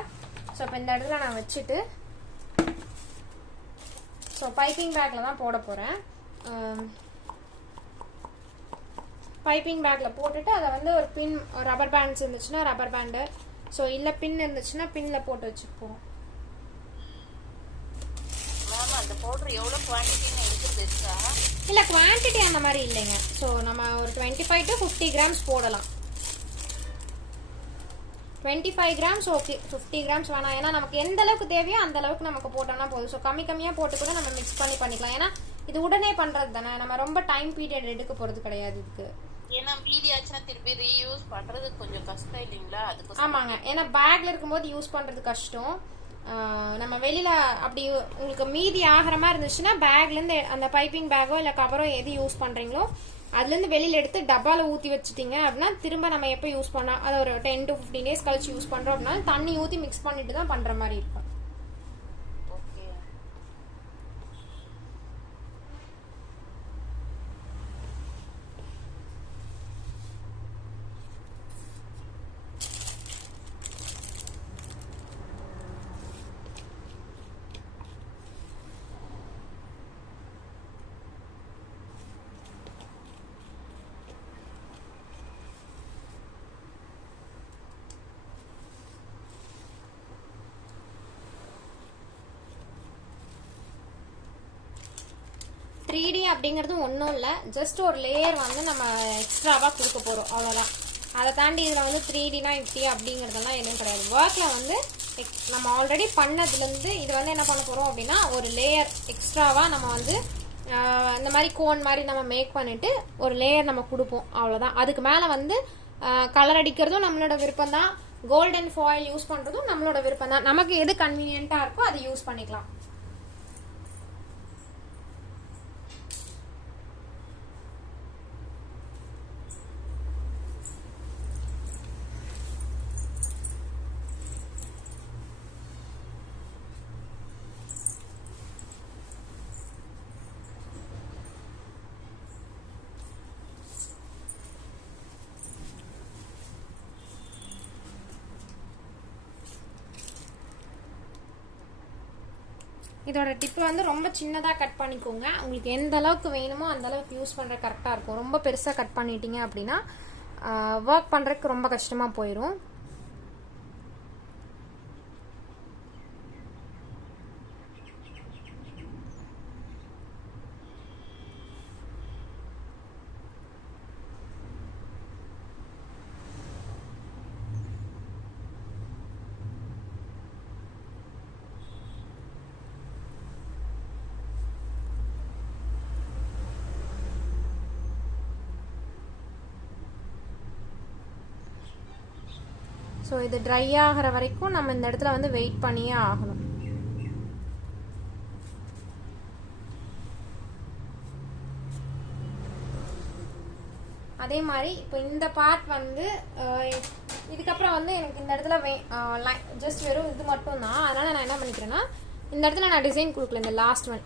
ஸோ இப்போ இந்த இடத்துல நான் வச்சுட்டு ஸோ பைப்பிங் பேக்கில் தான் போட போகிறேன். பைப்பிங் பேக்கில் போட்டுட்டு அதை வந்து ஒரு பின் ரப்பர் பேண்ட்ஸ் இருந்துச்சுன்னா ரப்பர் பேண்டு, ஸோ இல்லை பின் இருந்துச்சுன்னா பின்னில் போட்டு வச்சுப்போம். அந்த பவுடர் எவ்வளவு குவாண்டிட்டின்னு எடுத்து தெரிஞ்சா? இல்ல குவாண்டிட்டி அந்த மாதிரி இல்லைங்க. ஸோ நம்ம ஒரு 25 to 50 கிராம்ஸ் போடலாம். 25 கிராம்ஸ் ஓகே, 50 கிராம்ஸ் வேணாம். ஏன்னா நமக்கு எந்த அளவுக்கு தேவையோ அந்த அளவுக்கு நமக்கு போட்டோம்னா போதும். ஸோ கம்மியாக போட்டு கூட நம்ம மிக்ஸ் பண்ணிக்கலாம். ஏன்னா இது உடனே பண்றது தானே, நம்ம ரொம்ப டைம் பீரியட் எடுக்க போறது கிடையாது இதுக்கு. ஏன்னா மீதி ஆச்சுன்னா திருப்பி ரீயூஸ் பண்றது கொஞ்சம் கஷ்டம் இல்லைங்களா? அதுக்கு ஆமாங்க. ஏன்னா பேக்ல இருக்கும்போது யூஸ் பண்றது கஷ்டம். நம்ம வெளியில அப்படி உங்களுக்கு மீதி ஆகிற மாதிரி இருந்துச்சுன்னா பேக்லேருந்து அந்த பைப்பிங் பேக்கோ இல்லை கவரோ எது யூஸ் பண்ணுறீங்களோ அதுலேருந்து வெளியில் எடுத்து டப்பாவில் ஊற்றி வச்சுட்டீங்க அப்படின்னா திரும்ப நம்ம எப்போ யூஸ் பண்ணால் அதை ஒரு 10 to 15 days கழிச்சு யூஸ் பண்ணுறோம் அப்படின்னா தண்ணி ஊற்றி மிக்ஸ் பண்ணிட்டு தான் பண்ணுற மாதிரி இருக்கும். த்ரீ அப்படிங்கிறது ஒன்றும் இல்லை, ஜஸ்ட் ஒரு லேயர் வந்து நம்ம எக்ஸ்ட்ராவாக கொடுக்க போகிறோம், அவ்வளோதான். அதை தாண்டி இதில் வந்து 3Dனா இப்படி அப்படிங்கிறதெல்லாம் எதுவும் கிடையாது. ஒர்க்கில் வந்து நம்ம ஆல்ரெடி பண்ணதுலேருந்து இது வந்து என்ன பண்ண போகிறோம் அப்படின்னா ஒரு லேயர் எக்ஸ்ட்ராவாக நம்ம வந்து இந்த மாதிரி கோன் மாதிரி நம்ம மேக் பண்ணிவிட்டு ஒரு லேயர் நம்ம கொடுப்போம், அவ்வளோதான். அதுக்கு மேலே வந்து கலர் அடிக்கிறதும் நம்மளோட விருப்பம் தான், கோல்டன் ஃபாயில் யூஸ் பண்ணுறதும் நம்மளோட விருப்பம் தான். நமக்கு எது கன்வீனியண்ட்டாக இருக்கோ அதை யூஸ் பண்ணிக்கலாம். இதோட டிப் வந்து ரொம்ப சின்னதாக கட் பண்ணிக்கோங்க. உங்களுக்கு எந்த அளவுக்கு வேணுமோ அந்த அளவுக்கு யூஸ் பண்ணுற கரெக்டாக இருக்கும். ரொம்ப பெருசாக கட் பண்ணிட்டீங்க அப்படின்னா ஒர்க் பண்ணுறதுக்கு ரொம்ப கஷ்டமாக போயிடும். ஸோ இது ட்ரை ஆகிற வரைக்கும் நம்ம இந்த இடத்துல வந்து வெயிட் பண்ணியே ஆகணும். அதே மாதிரி இப்போ இந்த பார்ட் வந்து இதுக்கப்புறம் வந்து எனக்கு இந்த இடத்துல ஜஸ்ட் வெறும் இது மட்டும் தான். அதனால் நான் என்ன பண்ணிக்கிறேன்னா இந்த இடத்துல நான் டிசைன் கொடுக்கல.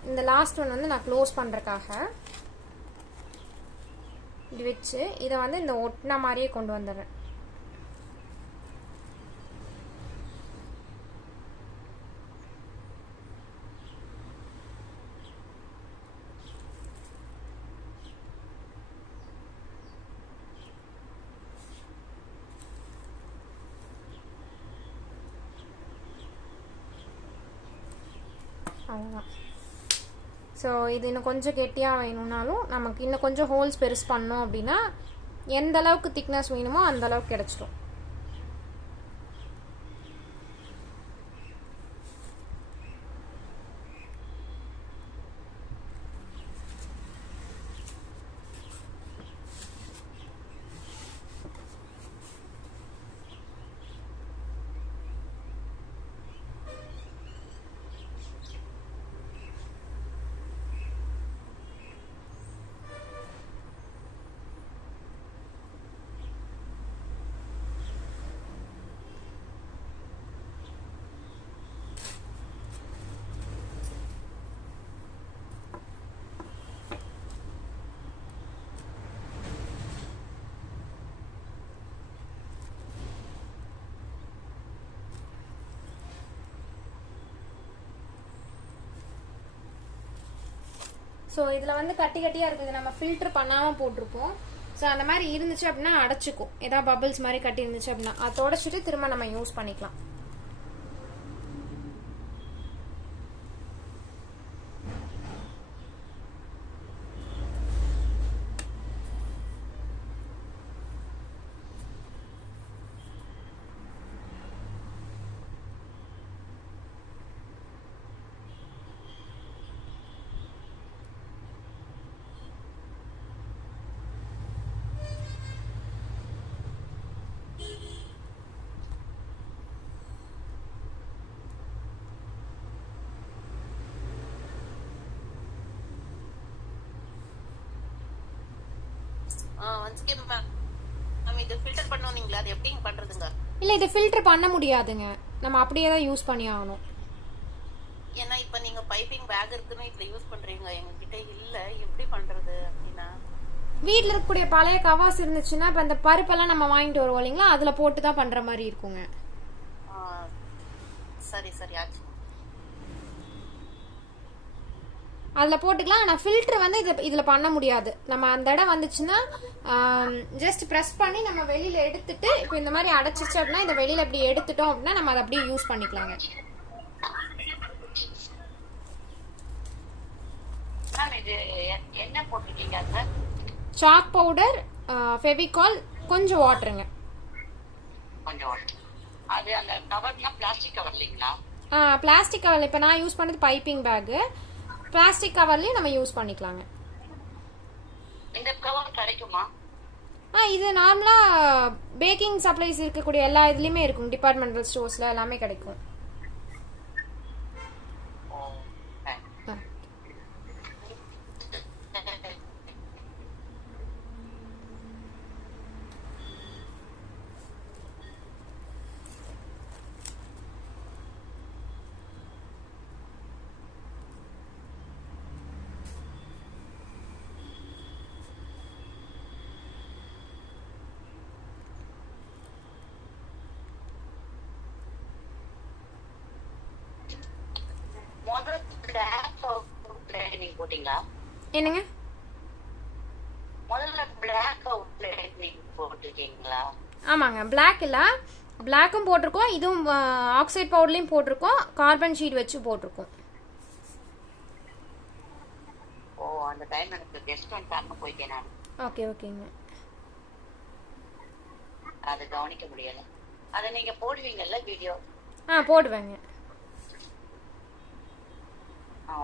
இந்த லாஸ்ட் ஒன் வந்து நான் க்ளோஸ் பண்ணுறதுக்காக இப்படி வச்சு இதை வந்து இந்த ஒட்டின மாதிரியே கொண்டு வந்துடுறேன். அவ்வளோதான். ஸோ இது இன்னும் கொஞ்சம் கெட்டியாக வேணும்னாலும் நமக்கு இன்னும் கொஞ்சம் ஹோல்ஸ் பெருசு பண்ணோம் அப்படின்னா எந்த அளவுக்கு திக்னஸ் வேணுமோ அந்த அளவுக்கு கிடச்சிடும். ஸோ இதில் வந்து கட்டி கட்டியாக இருக்குது. நம்ம ஃபில்டர் பண்ணாமல் போட்டிருப்போம். ஸோ அந்த மாதிரி இருந்துச்சு அப்படின்னா அடைச்சிக்கும். ஏதாவது பபிள்ஸ் மாதிரி கட்டி இருந்துச்சு அப்படின்னா அதை தொடச்சிட்டு திரும்ப நம்ம யூஸ் பண்ணிக்கலாம். இது ஃபில்டர் பண்ணுவீங்களா? அது எப்படி பண்றதுங்க? இல்ல இது ஃபில்டர் பண்ண முடியாதுங்க. நம்ம அப்படியே தான் யூஸ் பண்ணி ஆகணும். ஏன்னா இப்ப நீங்க பைப்பிங் பேக் இருக்குன்னு இதுல யூஸ் பண்றீங்க, எங்க கிட்ட இல்ல, எப்படி பண்றது அப்படின்னா? வீட்ல இருக்கக்கூடிய பழைய கவாஸ் இருந்துச்சுன்னா இப்ப அந்த பருப்பெல்லாம் நம்ம வாங்கிட்டு வருவோம் இல்லைங்களா, அதுல போட்டு தான் பண்ற மாதிரி இருக்குங்க. சரி சரி ஆச்சு. அதில் போட்டுக்கலாம். ஆனால் ஃபில்டர் வந்து இதில் பண்ண முடியாது. நம்ம அந்த இடம் வந்துச்சுன்னா ஜஸ்ட் ப்ரெஸ் பண்ணி நம்ம வெளியில் எடுத்துட்டு இப்போ இந்த மாதிரி அடைச்சிச்சு அப்படின்னா இதை வெளியில் இப்படி எடுத்துட்டோம் அப்படின்னா நம்ம அதை அப்படியே யூஸ் பண்ணிக்கலாங்க. என்ன போட்டிருக்கீங்க? சாக் பவுடர், ஃபெவிகால், கொஞ்சம் வாட்டருங்க. அது அந்த கவர்லாம் பிளாஸ்டிக் கவர் இல்லைங்களா? Plastic cover. இப்போ நான் யூஸ் பண்ணது பைப்பிங் பேக்கு. பிளாஸ்டிக் கவர்லயும் நம்ம யூஸ் பண்ணிக்கலாங்க. இந்த கவர் கிடைக்குமா? இது நார்மலா பேக்கிங் சப்ளைஸ் இருக்கக்கூடிய எல்லா இதுலயுமே இருக்கும். டிபார்ட்மெண்டல் ஸ்டோர்ஸ்ல எல்லாமே கிடைக்கும். முதல்ல பிளாக் அவுட்லைனிங் போட்டீங்களா? என்னங்க? முதல்ல பிளாக் அவுட்லைனிங் போட்டிருக்கீங்களா? ஆமாங்க, பிளாக் இல்லை, பிளாக்கும் போட்டிருக்கோம், இதுவும் ஆக்சைட் பவுடர்லையும் போட்டிருக்கோம், கார்பன் ஷீட் வச்சு போட்டிருக்கோம். ஓ, அந்த டைம் எனக்கு கெஸ்ட் வந்துட்டாங்க, போயிட்டேன் நான். ஓகே ஓகேங்க. அது கவனிக்க முடியல. அதை நீங்க போடுவீங்கல்ல வீடியோ? போடுவேங்க.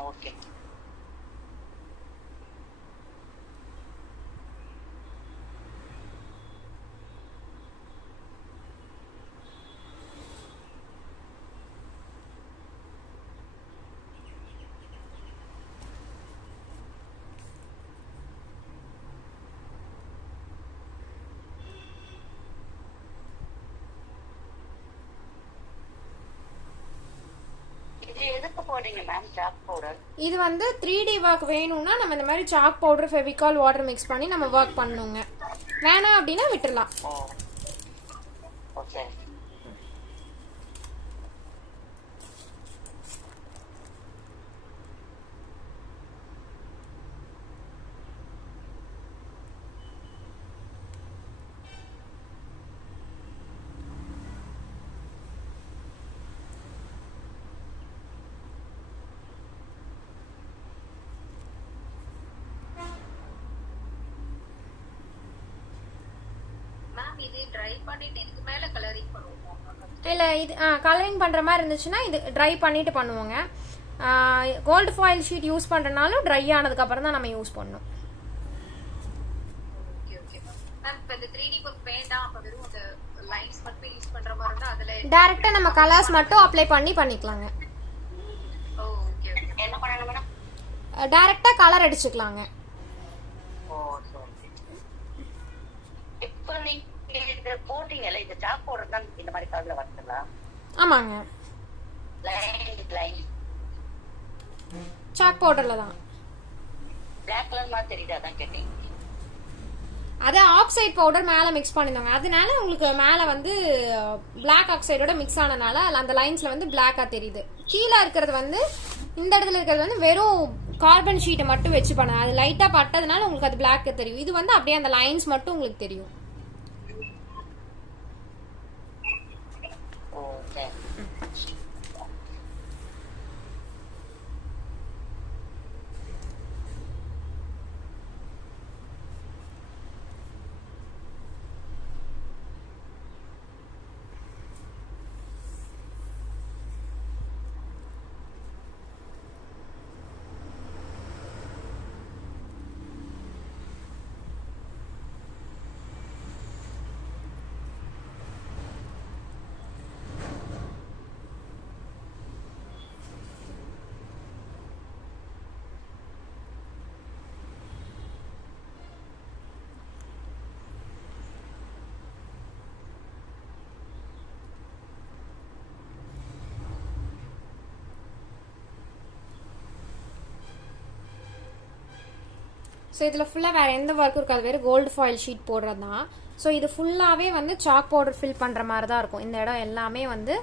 ஓகே. இது வந்து 3D ஒர்க் வேணும்னா நம்ம இந்த மாதிரி chalk powder, Fevicol, water mix பண்ணி நம்ம ஒர்க் பண்ணணுங்க. வேணாம் அப்படின்னா விட்டுடலாம். ஓகே. இது ட்ரை பண்ணிட்டு இதுக்கு மேல கலரிங் பண்ணுவோம் இல்ல? இது கலரிங் பண்ற மாதிரி இருந்துச்சுன்னா இது ட்ரை பண்ணிட்டு பண்ணுவோங்க. கோல்டு ஃபாயில் ஷீட் யூஸ் பண்றனாலும் ட்ரை ஆனதுக்கு அப்புறம் தான் நம்ம யூஸ் பண்ணணும். Okay okay ma'am. இப்போ இந்த 3D ஒர்க் வேண்டாம், அப்ப வெறும் அந்த லைன்ஸ் மட்டும் யூஸ் பண்ற மாதிரி இருந்தா அதுல டைரக்ட்டா நம்ம கலர்ஸ் மட்டும் அப்ளை பண்ணிக்கலாங்க. Okay okay. என்ன பண்ணணும் மேடம்? டைரக்ட்டா கலர் அடிச்சுக்கலாங்க. இப்போ நீங்க இந்த போட்டிங்கல இந்த சாக் பவுடர் தான் இந்த மாதிரி கலர்ல வரதுங்களா? ஆமாங்க, லைன் சாக் பவுடர்ல தான். Black கலர் மாதிரி தெரியுது, அதான் கேட்டேன். அது ஆக்சைட் பவுடர் மேல மிக்ஸ் பண்ணிருந்தாங்க, அதனால உங்களுக்கு மேல வந்து Black ஆக்சைடோட மிக்ஸ் ஆனனால அந்த லைன்ஸ்ல வந்து Black-ஆ தெரியுது. கீழே இருக்கிறது வந்து இந்த இடத்துல இருக்கிறது வந்து வெறும் கார்பன் ஷீட்டை மட்டும் வச்சு பண்ண, அது லைட்டா பட்டதுனால உங்களுக்கு அது Black தெரியும். இது வந்து அப்படியே அந்த லைன்ஸ் மட்டும் உங்களுக்கு தெரியும். ஸோ இதில் ஃபுல்லாக வேறு எந்த ஒர்க்கும் இருக்காது, வேறு கோல்டு ஃபாயில் ஷீட் போடுறது தான். ஸோ இது ஃபுல்லாகவே வந்து சாக் பவுடர் ஃபில் பண்ணுற மாதிரி தான் இருக்கும். இந்த இடம் எல்லாமே வந்து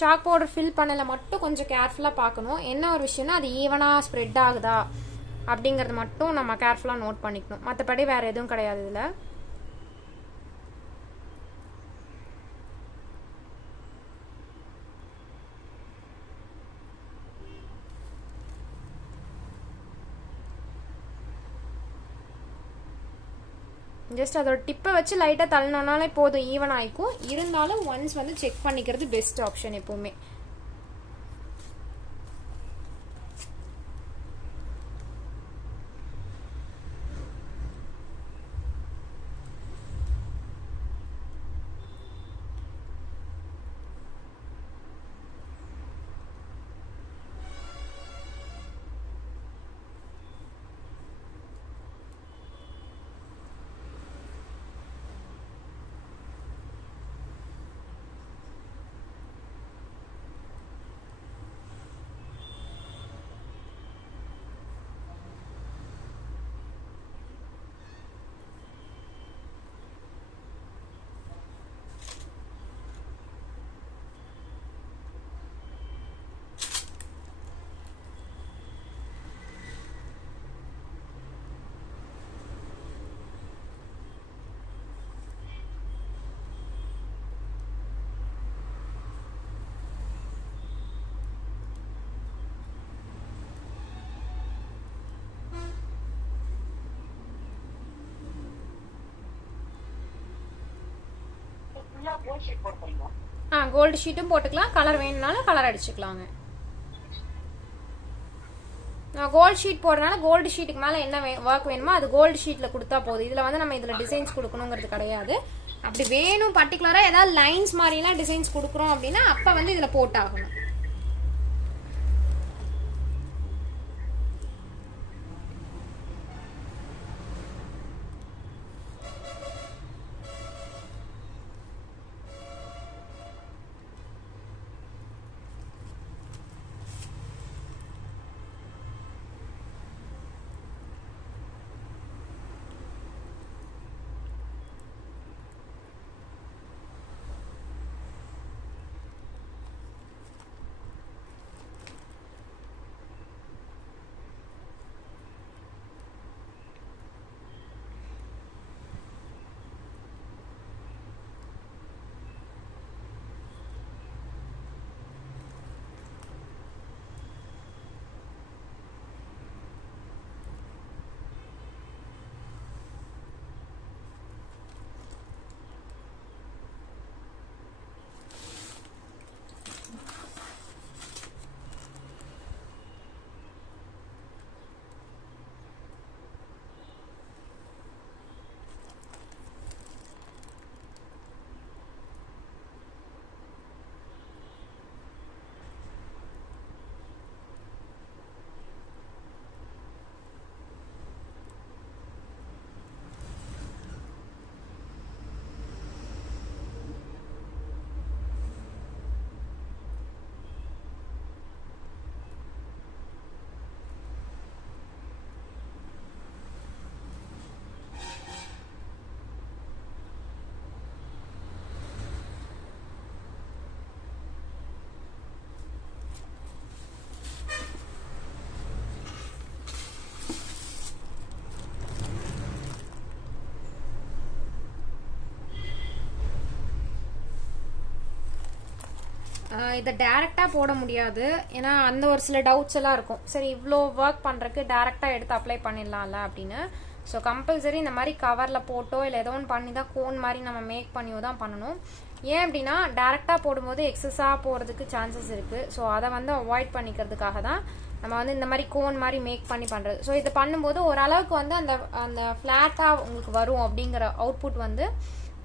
சாக் பவுடர் ஃபில் பண்ணல மட்டும் கொஞ்சம் கேர்ஃபுல்லாக பார்க்கணும். என்ன ஒரு விஷயம்னா அது ஈவனாக ஸ்ப்ரெட் ஆகுதா அப்படிங்கிறது மட்டும் நம்ம கேர்ஃபுல்லாக நோட் பண்ணிக்கணும். மற்றபடி வேறு எதுவும் கிடையாது இதில். ஜஸ்ட் அதோட டிப்பை வச்சு லைட்டாக தள்ளினோனாலே போதும், ஈவன் ஆகிக்கும். இருந்தாலும் ஒன்ஸ் வந்து செக் பண்ணிக்கிறது பெஸ்ட் ஆப்ஷன் எப்போவுமே. கோல்டு ஷீட்டும் போட்டுக்கலாம், கலர் வேணும்னாலும் கலர் அடிச்சுக்கலாங்க. நான் கோல்டு ஷீட் போடுறதுனால கோல்டு ஷீட்டுக்கு மேலே என்ன ஒர்க் வேணுமோ அது கோல்டு ஷீட்டில் கொடுத்தா போதும். இதில் வந்து நம்ம இதில் டிசைன்ஸ் கொடுக்கணுங்கிறது கிடையாது. அப்படி வேணும் பர்டிகுலராக ஏதாவது லைன்ஸ் மாதிரிலாம் டிசைன்ஸ் கொடுக்குறோம் அப்படின்னா அப்போ வந்து இதில் போட்டாகணும். இதை டேரெக்டாக போட முடியாது, ஏன்னா அந்த ஒரு சில டவுட்ஸ் எல்லாம் இருக்கும். சரி இவ்வளோ ஒர்க் பண்ணுறதுக்கு டேரெக்டாக எடுத்து அப்ளை பண்ணிடலாம்ல அப்படின்னு. ஸோ கம்பல்சரி இந்த மாதிரி கவரில் போட்டோ இல்லை ஏதோ ஒன்று பண்ணி தான் கோன் மாதிரி நம்ம மேக் பண்ணியோ தான் பண்ணணும். ஏன் அப்படின்னா டேரெக்டாக போடும்போது எக்ஸஸாக போகிறதுக்கு சான்சஸ் இருக்குது. ஸோ அதை வந்து அவாய்ட் பண்ணிக்கிறதுக்காக தான் நம்ம வந்து இந்த மாதிரி கோன் மாதிரி மேக் பண்ணி பண்ணுறது. ஸோ இதை பண்ணும்போது ஓரளவுக்கு வந்து அந்த அந்த ஃப்ளாட்டாக உங்களுக்கு வரும், அப்படிங்கிற அவுட்புட் வந்து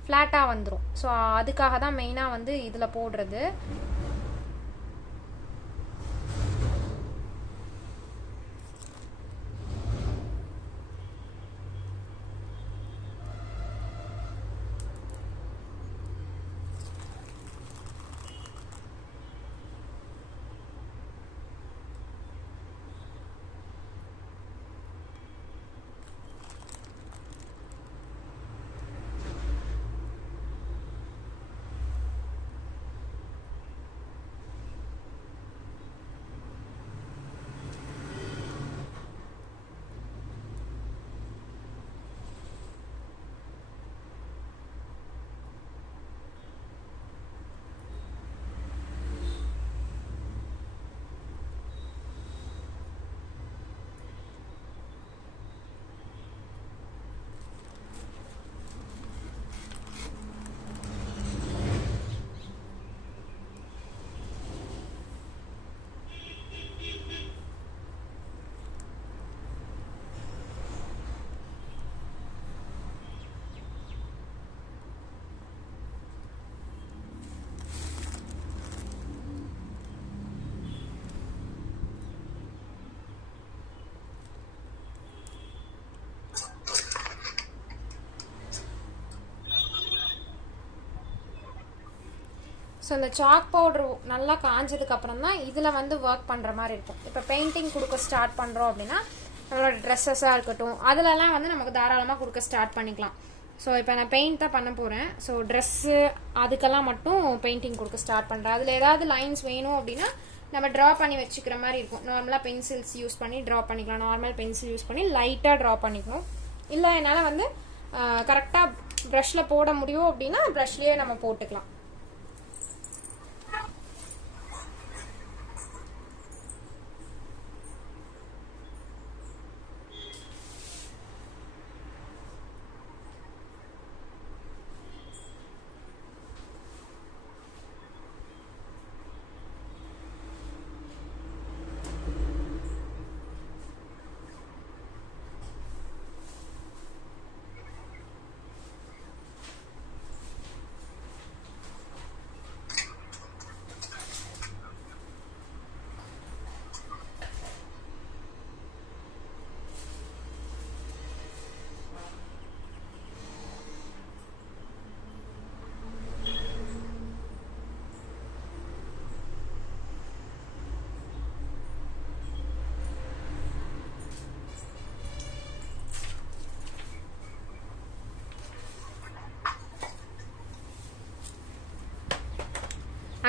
ஃப்ளாட்டாக வந்துடும். ஸோ அதுக்காக தான் மெயினாக வந்து இதில் போடுறது. ஸோ இந்த சாக் பவுடர் நல்லா காஞ்சதுக்கு அப்புறம் தான் இதில் வந்து ஒர்க் பண்ணுற மாதிரி இருக்கும். இப்போ பெயிண்டிங் கொடுக்க ஸ்டார்ட் பண்ணுறோம் அப்படின்னா நம்மளோட ட்ரெஸ்ஸஸாக இருக்கட்டும் அதிலலாம் வந்து நமக்கு தாராளமாக கொடுக்க ஸ்டார்ட் பண்ணிக்கலாம். ஸோ இப்போ நான் பெயிண்ட் தான் பண்ண போகிறேன். ஸோ ட்ரெஸ்ஸு அதுக்கெல்லாம் மட்டும் பெயிண்டிங் கொடுக்க ஸ்டார்ட் பண்ணுறேன். அதில் ஏதாவது லைன்ஸ் வேணும் அப்படின்னா நம்ம ட்ரா பண்ணி வச்சுக்கிற மாதிரி இருக்கும். நார்மலாக பென்சில்ஸ் யூஸ் பண்ணி ட்ரா பண்ணிக்கலாம். நார்மல் பென்சில் யூஸ் பண்ணி லைட்டாக ட்ரா பண்ணிக்கணும். இல்லை என்னால் வந்து கரெக்டாக ப்ரஷில் போட முடியும் அப்படின்னா ப்ரஷ்லேயே நம்ம போட்டுக்கலாம்.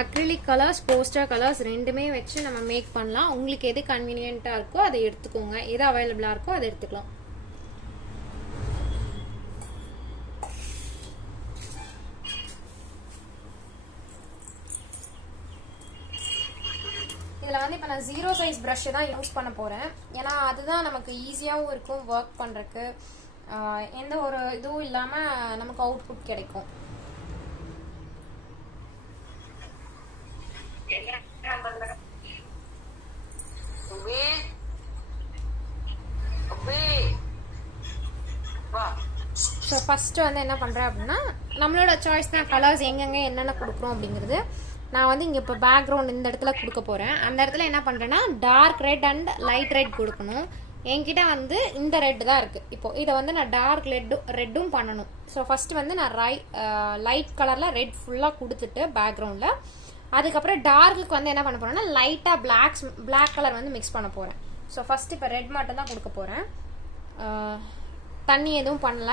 அக்ரிலிக் கலர்ஸ், போஸ்டர் கலர்ஸ் ரெண்டுமே வச்சு நம்ம மேக் பண்ணலாம். உங்களுக்கு எது கன்வீனியன்ட்டாக இருக்கோ அதை எடுத்துக்கோங்க, எது அவைலபிளாக இருக்கோ அதை எடுத்துக்கலாம். இதில் வந்து இப்போ நான் 0 சைஸ் ப்ரஷ்ஷு தான் யூஸ் பண்ண போகிறேன். ஏன்னா அதுதான் நமக்கு ஈஸியாகவும் இருக்கும் ஒர்க் பண்ணுறதுக்கு, எந்த ஒரு இதுவும் இல்லாமல் நமக்கு அவுட்புட் கிடைக்கும். ஸோ ஃபஸ்ட்டு வந்து என்ன பண்ணுறேன் அப்படின்னா, நம்மளோட சாய்ஸ் தான் கலர்ஸ் எங்கெங்கே என்னென்ன கொடுக்குறோம் அப்படிங்கிறது. நான் வந்து இங்கே இப்போ பேக்ரவுண்ட் இந்த இடத்துல கொடுக்க போகிறேன். அந்த இடத்துல என்ன பண்ணுறேன்னா dark red and light red கொடுக்கணும். என்கிட்ட வந்து இந்த ரெட் தான் இருக்குது. இப்போது இதை வந்து நான் டார்க் ரெட்டும் பண்ணணும். ஸோ ஃபஸ்ட்டு வந்து நான் லைட் கலரில் ரெட் ஃபுல்லாக கொடுத்துட்டு பேக்ரவுண்டில், அதுக்கப்புறம் டார்க்குக்கு வந்து என்ன பண்ண போகிறேன்னா லைட்டாக பிளாக் கலர் வந்து மிக்ஸ் பண்ண போகிறேன். ஸோ ஃபஸ்ட்டு இப்போ ரெட் மட்டும் தான் கொடுக்க போகிறேன். தண்ணி எதுவும் பண்ணல.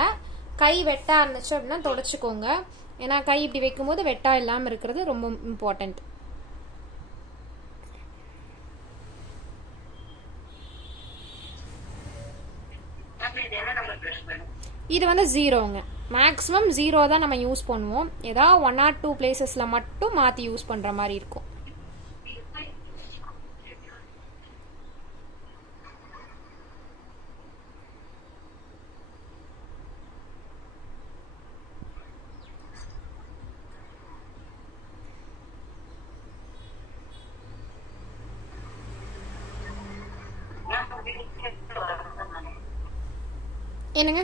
கை வெட்டாக இருந்துச்சு அப்படின்னா தொடச்சிக்கோங்க. ஏன்னா கை இப்படி வைக்கும்போது வெட்டா இல்லாமல் இருக்கிறது ரொம்ப இம்பார்ட்டண்ட். இது வந்து 0ங்க. மேக்ஸிமம் 0 தான் நம்ம யூஸ் பண்ணுவோம். ஏதாவது 1 or 2 பிளேசஸில் மட்டும் மாற்றி யூஸ் பண்ணுற மாதிரி இருக்கும். என்னங்க?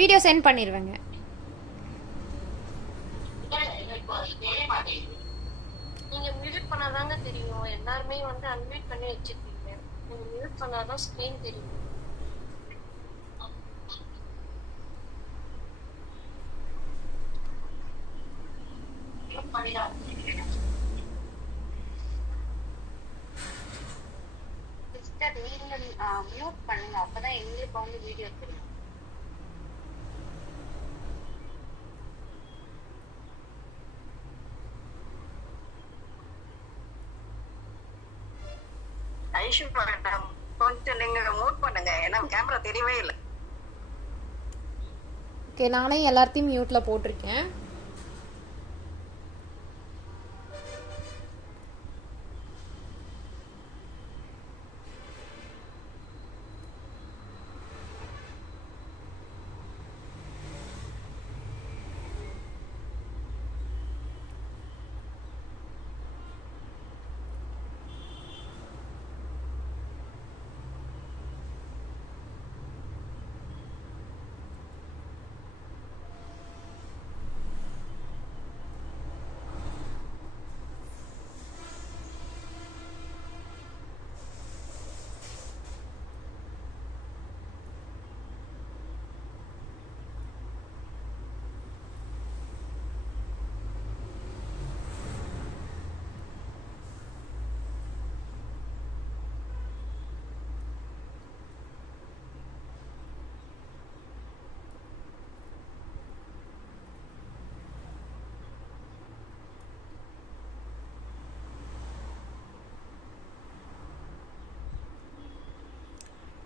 வீடியோ சென்ட் பண்ணிடுவேங்க. நீங்க மியூட் பண்ணாதாங்க தெரியும். எல்லாருமே வந்து அன்மியூட் பண்ணி வச்சிருக்கீங்க. நீங்க மியூட் பண்ணாதான் ஸ்கிரீன் தெரியும். சிஸ்டர் நீங்க மியூட் பண்ணுங்க, அப்பதான் எங்களுக்கு வந்து வீடியோ தெரியும். கொஞ்சம் நீங்க மூட் பண்ணுங்க, ஏன்னா கேமரா தெரியவே இல்லை. ஓகே, நானே எல்லாத்தையும் மியூட்ல போட்டிருக்கேன்.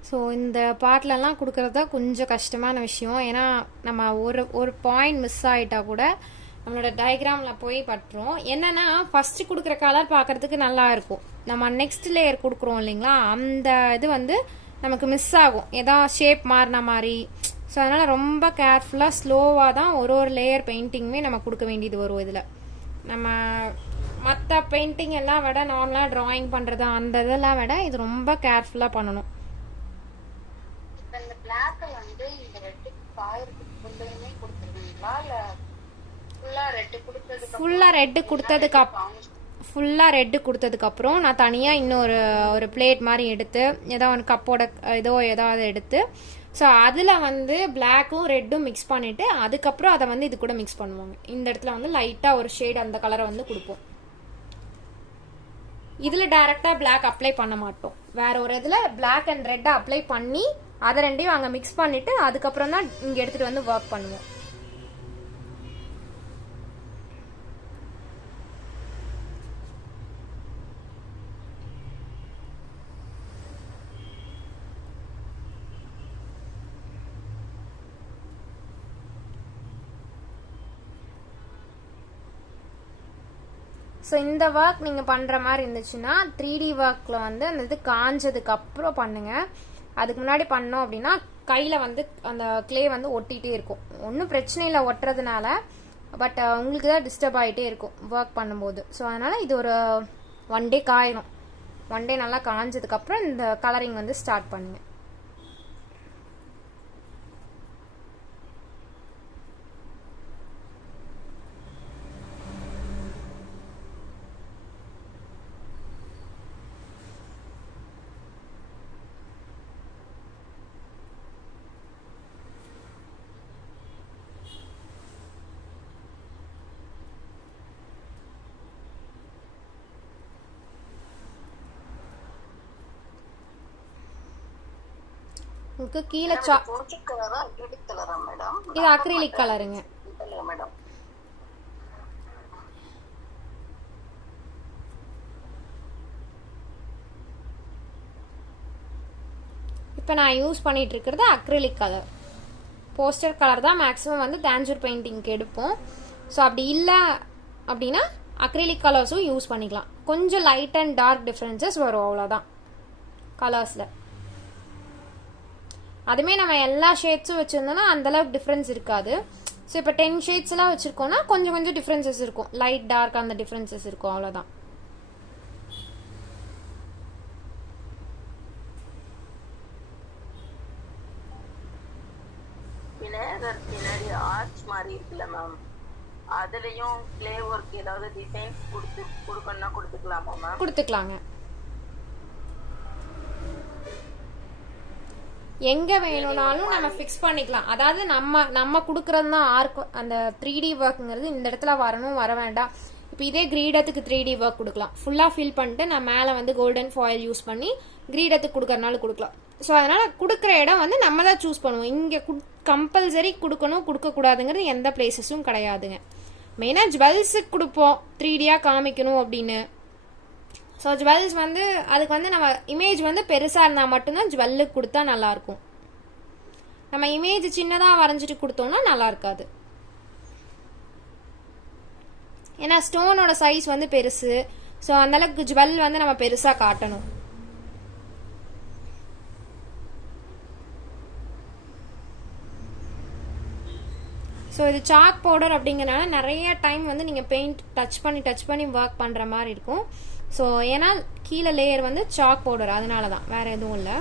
ஸோ இந்த பாட்டிலெல்லாம் கொடுக்குறது தான் கொஞ்சம் கஷ்டமான விஷயம். ஏன்னா நம்ம ஒரு பாயிண்ட் மிஸ் ஆகிட்டா கூட நம்மளோட டயக்ராமில் போய் பட்டுரும். என்னென்னா ஃபஸ்ட்டு கொடுக்குற கலர் பார்க்குறதுக்கு நல்லா இருக்கும். நம்ம நெக்ஸ்ட் லேயர் கொடுக்குறோம் இல்லைங்களா, அந்த இது வந்து நமக்கு மிஸ் ஆகும், ஏதா ஷேப் மாறின மாதிரி. ஸோ அதனால் ரொம்ப கேர்ஃபுல்லாக ஸ்லோவாக தான் ஒரு லேயர் பெயிண்டிங்குமே நம்ம கொடுக்க வேண்டியது வரும். இதில் நம்ம மற்ற பெயிண்டிங் எல்லாம் விட நார்மலாக ட்ராயிங் பண்ணுறது அந்த இதெல்லாம் விட இது ரொம்ப கேர்ஃபுல்லாக பண்ணணும். ஃபுல்லாக ரெட்டு கொடுத்ததுக்கு ஃபுல்லாக ரெட்டு கொடுத்ததுக்கப்புறம் நான் தனியாக இன்னொரு ஒரு பிளேட் மாதிரி எடுத்து ஏதோ ஒரு கப்போட ஏதாவது எடுத்து ஸோ அதில் வந்து பிளாக்கும் ரெட்டும் மிக்ஸ் பண்ணிவிட்டு அதுக்கப்புறம் அதை வந்து இது கூட மிக்ஸ் பண்ணுவாங்க. இந்த இடத்துல வந்து லைட்டாக ஒரு ஷேட் அந்த கலரை வந்து கொடுப்போம். இதில் டைரெக்டாக பிளாக் அப்ளை பண்ண மாட்டோம். வேற ஒரு இதில் பிளாக் அண்ட் ரெட்டை அப்ளை பண்ணி அதை ரெண்டையும் அங்கே மிக்ஸ் பண்ணிவிட்டு அதுக்கப்புறம் தான் இங்கே எடுத்துகிட்டு வந்து ஒர்க் பண்ணுவோம். ஸோ இந்த ஒர்க் நீங்கள் பண்ணுற மாதிரி இருந்துச்சுன்னா 3D ஒர்க்கில் வந்து அந்த இது காஞ்சதுக்கு அப்புறம் பண்ணுங்கள். அதுக்கு முன்னாடி பண்ணோம் அப்படின்னா கையில் வந்து அந்த கிளே வந்து ஒட்டிகிட்டே இருக்கும். ஒன்றும் பிரச்சனை இல்லை ஒட்டுறதுனால, பட் உங்களுக்கு தான் டிஸ்டர்ப் ஆகிட்டே இருக்கும் ஒர்க் பண்ணும்போது. ஸோ அதனால் இது ஒரு 1 டே காயணும். 1 டே நல்லா காஞ்சதுக்கப்புறம் இந்த கலரிங் வந்து ஸ்டார்ட் பண்ணுங்கள். உங்களுக்கு கீழே இது அக்ரிலிக் கலருங்க. இப்போ நான் யூஸ் பண்ணிட்டு இருக்கிறது அக்ரிலிக் கலர். போஸ்டர் கலர் தான் மேக்ஸிமம் வந்து தாஞ்சூர் பெயிண்டிங்க்கு எடுப்போம். ஸோ அப்படி இல்லை அப்படின்னா அக்ரிலிக் கலர்ஸும் யூஸ் பண்ணிக்கலாம். கொஞ்சம் லைட் அண்ட் டார்க் டிஃப்ரென்சஸ் வரும், அவ்வளோதான் கலர்ஸில். அதுமே நம்ம எல்லா ஷேட்ஸும் வச்சுருந்தோம்னா அந்தளவுக்கு டிஃப்ரென்ஸ் இருக்காது. ஸோ இப்போ 10 ஷேட்ஸ்லாம் வச்சுருக்கோன்னா கொஞ்சம் கொஞ்சம் டிஃப்ரென்சஸ் இருக்கும், லைட் டார்க் அந்த டிஃப்ரென்சஸ் இருக்கும், அவ்வளோதான். விநாயகர் பின்னாடி ஆர்ச் மாதிரி இருக்குல்ல மேம், அதுலயும் கிளே ஒர்க் ஏதாவது டிசைன் கொடுக்கணும்னா கொடுத்துக்கலாமா மேம்? கொடுத்துக்கலாங்க. எங்கே வேணும்னாலும் நம்ம ஃபிக்ஸ் பண்ணிக்கலாம். அதாவது நம்ம கொடுக்குறது தான் ஆர்க். அந்த 3D ஒர்க்குங்கிறது இந்த இடத்துல வரணும் வர வேண்டாம். இப்போ இதே கிரீடத்துக்கு 3D ஒர்க் கொடுக்கலாம். ஃபுல்லாக ஃபில் பண்ணிட்டு நான் மேலே வந்து கோல்டன் ஃபாயில் யூஸ் பண்ணி கிரீடத்துக்கு கொடுக்கறனால கொடுக்கலாம். ஸோ அதனால் கொடுக்குற இடம் வந்து நம்ம தான் சூஸ் பண்ணுவோம். இங்கே கம்பல்சரி கொடுக்கணும் கொடுக்கக்கூடாதுங்கிறது எந்த பிளேசஸும் கிடையாதுங்க. மெயினாக ஜுவல்ஸுக்கு கொடுப்போம் 3Dயாக காமிக்கணும் அப்படின்னு. ஸோ ஜுவல்ஸ் வந்து அதுக்கு வந்து நம்ம இமேஜ் வந்து பெருசாக இருந்தால் மட்டும்தான் ஜுவல்லுக்கு கொடுத்தா நல்லாயிருக்கும். நம்ம இமேஜ் சின்னதாக வரைஞ்சிட்டு கொடுத்தோம்னா நல்லா இருக்காது. ஏன்னா ஸ்டோனோட சைஸ் வந்து பெருசு. ஸோ அந்தளவுக்கு ஜுவல் வந்து நம்ம பெருசாக காட்டணும். ஸோ இது சாக் பவுடர் அப்படிங்கிறனால நிறைய டைம் வந்து நீங்கள் பெயிண்ட் டச் பண்ணி ஒர்க் பண்ணுற மாதிரி இருக்கும். ஸோ ஏன்னா கீழே லேயர் வந்து சாக் பவுடர், அதனால தான், வேற எதுவும் இல்லை.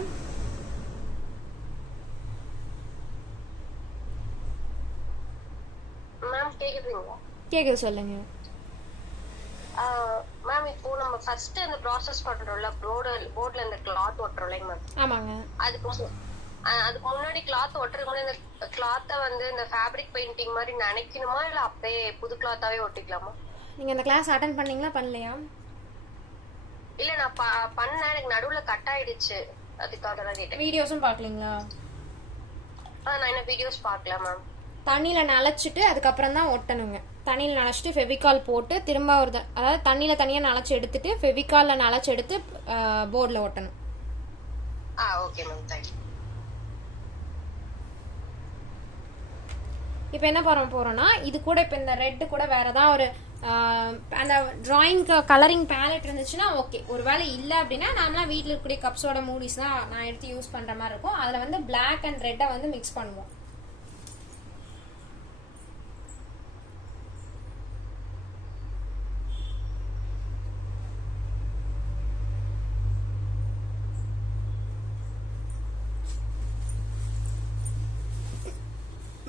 மேம் கேக்குதுங்களா? கேக்குது, சொல்லுங்க மேம். இப்போ நம்ம ஃபர்ஸ்ட் அந்த ப்ராசஸ் பண்றோம்ல, போர்ட்ல இந்த கிளாத் ஒட்டுறோம்ல மேம். ஆமாங்க. அதுக்கு முன்னாடி கிளாத் ஒட்டுறதுக்கு முன்னாடி இந்த கிளாத்தை வந்து இந்த ஃபேப்ரிக் பெயிண்டிங் மாதிரி நினைக்கணுமா, இல்ல அப்படியே புது கிளாத்தாவே ஒட்டிக்கலாமா? நீங்க அந்த கிளாஸ் அட்டெண்ட் பண்ணீங்களா பண்ணலையா? இல்ல நான் பண்ணேன், எனக்கு நடுவுல கட் ஆயிடுச்சு, அதுக்காக தான் கேட்டேன். வீடியோஸும் பார்க்கலீங்களா? நான் என்ன வீடியோஸ் பார்க்கல மேம். தண்ணியில நனைச்சிட்டு அதுக்கப்புறம் தான் ஒட்டணுங்க. தண்ணியில் நனைச்சிட்டு ஃபெவிகால் போட்டு திரும்ப அதாவது தண்ணியில தனியாக நனைச்சி எடுத்துட்டு ஃபெவிகாலில் நனைச்சி எடுத்து போர்டில் ஒட்டணும். Okay ma'am, thank you. இப்போ என்ன போறோம்னா இது கூட இப்போ இந்த ரெட்டு கூட வேற ஏதாவது ஒரு அந்த டிராயிங் கலரிங் பேலட் இருந்துச்சுன்னா ஓகே. ஒருவேளை இல்லை அப்படின்னா நாமலாம் வீட்டில் இருக்கக்கூடிய கப்ஸோட மூடிஸ் தான் நான் எடுத்து யூஸ் பண்ற மாதிரி இருக்கும். அதில் வந்து பிளாக் அண்ட் ரெட்டை வந்து மிக்ஸ் பண்ணுவோம்.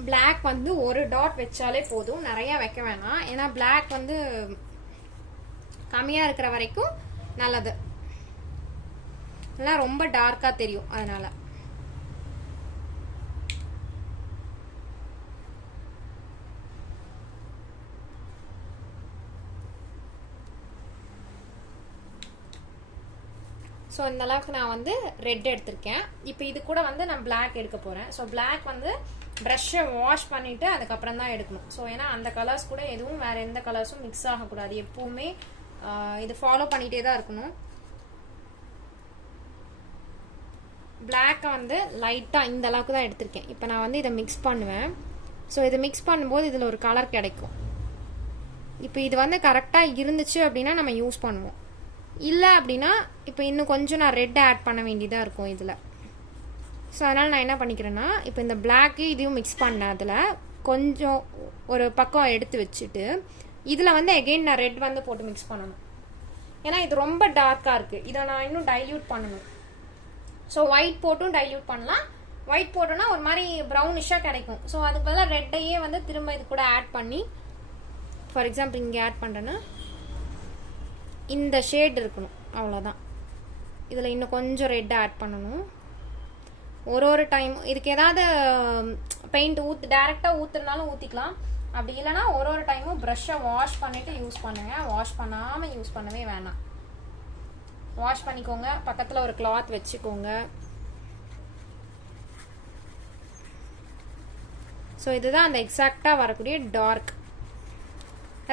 பிளாக் வந்து ஒரு டாட் வச்சாலே போதும், நிறைய வைக்க வேணாம். ஏன்னா பிளாக் வந்து கம்மியாக இருக்கிற வரைக்கும் நல்லது, இல்லைனா ரொம்ப டார்க்காக தெரியும். அதனால ஸோ இந்த அளவுக்கு நான் வந்து ரெட் எடுத்திருக்கேன். இப்போ இது கூட வந்து நான் பிளாக் எடுக்க போகிறேன். ஸோ பிளாக் வந்து ப்ரஷ்ஷை வாஷ் பண்ணிவிட்டு அதுக்கப்புறம் தான் எடுக்கணும். ஸோ ஏன்னா அந்த கலர்ஸ் கூட எதுவும் வேறு எந்த கலர்ஸும் மிக்ஸ் ஆகக்கூடாது. எப்பவுமே இது ஃபாலோ பண்ணிகிட்டே தான் இருக்கணும். பிளாக்கை வந்து லைட்டாக இந்த அளவுக்கு தான் எடுத்திருக்கேன். இப்போ நான் வந்து இதை மிக்ஸ் பண்ணுவேன். ஸோ இதை மிக்ஸ் பண்ணும்போது இதில் ஒரு கலர் கிடைக்கும். இப்போ இது வந்து கரெக்டாக இருந்துச்சு அப்படின்னா நம்ம யூஸ் பண்ணுவோம். இல்லை அப்படின்னா இப்போ இன்னும் கொஞ்சம் நான் ரெட் ஆட் பண்ண வேண்டியதாக இருக்கும் இதில். ஸோ அதனால் நான் என்ன பண்ணிக்கிறேன்னா இப்போ இந்த பிளாக்கு இதையும் மிக்ஸ் பண்ணேன். அதில் கொஞ்சம் ஒரு பக்கம் எடுத்து வச்சுட்டு இதில் வந்து எகெயின் நான் ரெட் வந்து போட்டு மிக்ஸ் பண்ணணும். ஏன்னா இது ரொம்ப டார்க்காக இருக்குது, இதை நான் இன்னும் டைல்யூட் பண்ணணும். ஸோ ஒயிட் போட்டும் டைல்யூட் பண்ணலாம். ஒயிட் போட்டோன்னா ஒரு மாதிரி ப்ரௌனிஷாக கிடைக்கும். ஸோ அதுக்கு பதிலாக ரெட்டையே வந்து திரும்ப இது கூட ஆட் பண்ணி, ஃபார் எக்ஸாம்பிள் இங்கே ஆட் பண்ணுறேன்னா இந்த ஷேட் இருக்கணும், அவ்வளோதான். இதில் இன்னும் கொஞ்சம் ரெட் ஆட் பண்ணணும். ஒரு டைம் இதுக்கு ஏதாவது பெயிண்ட் டேரெக்டாக ஊற்றுனாலும் ஊற்றிக்கலாம். அப்படி இல்லைனா ஒரு டைமும் ப்ரஷ்ஷை வாஷ் பண்ணிவிட்டு யூஸ் பண்ணுங்க. வாஷ் பண்ணாமல் யூஸ் பண்ணவே வேணாம். வாஷ் பண்ணிக்கோங்க, பக்கத்தில் ஒரு கிளாத் வச்சுக்கோங்க. ஸோ இதுதான் அந்த எக்ஸாக்டாக வரக்கூடிய டார்க்.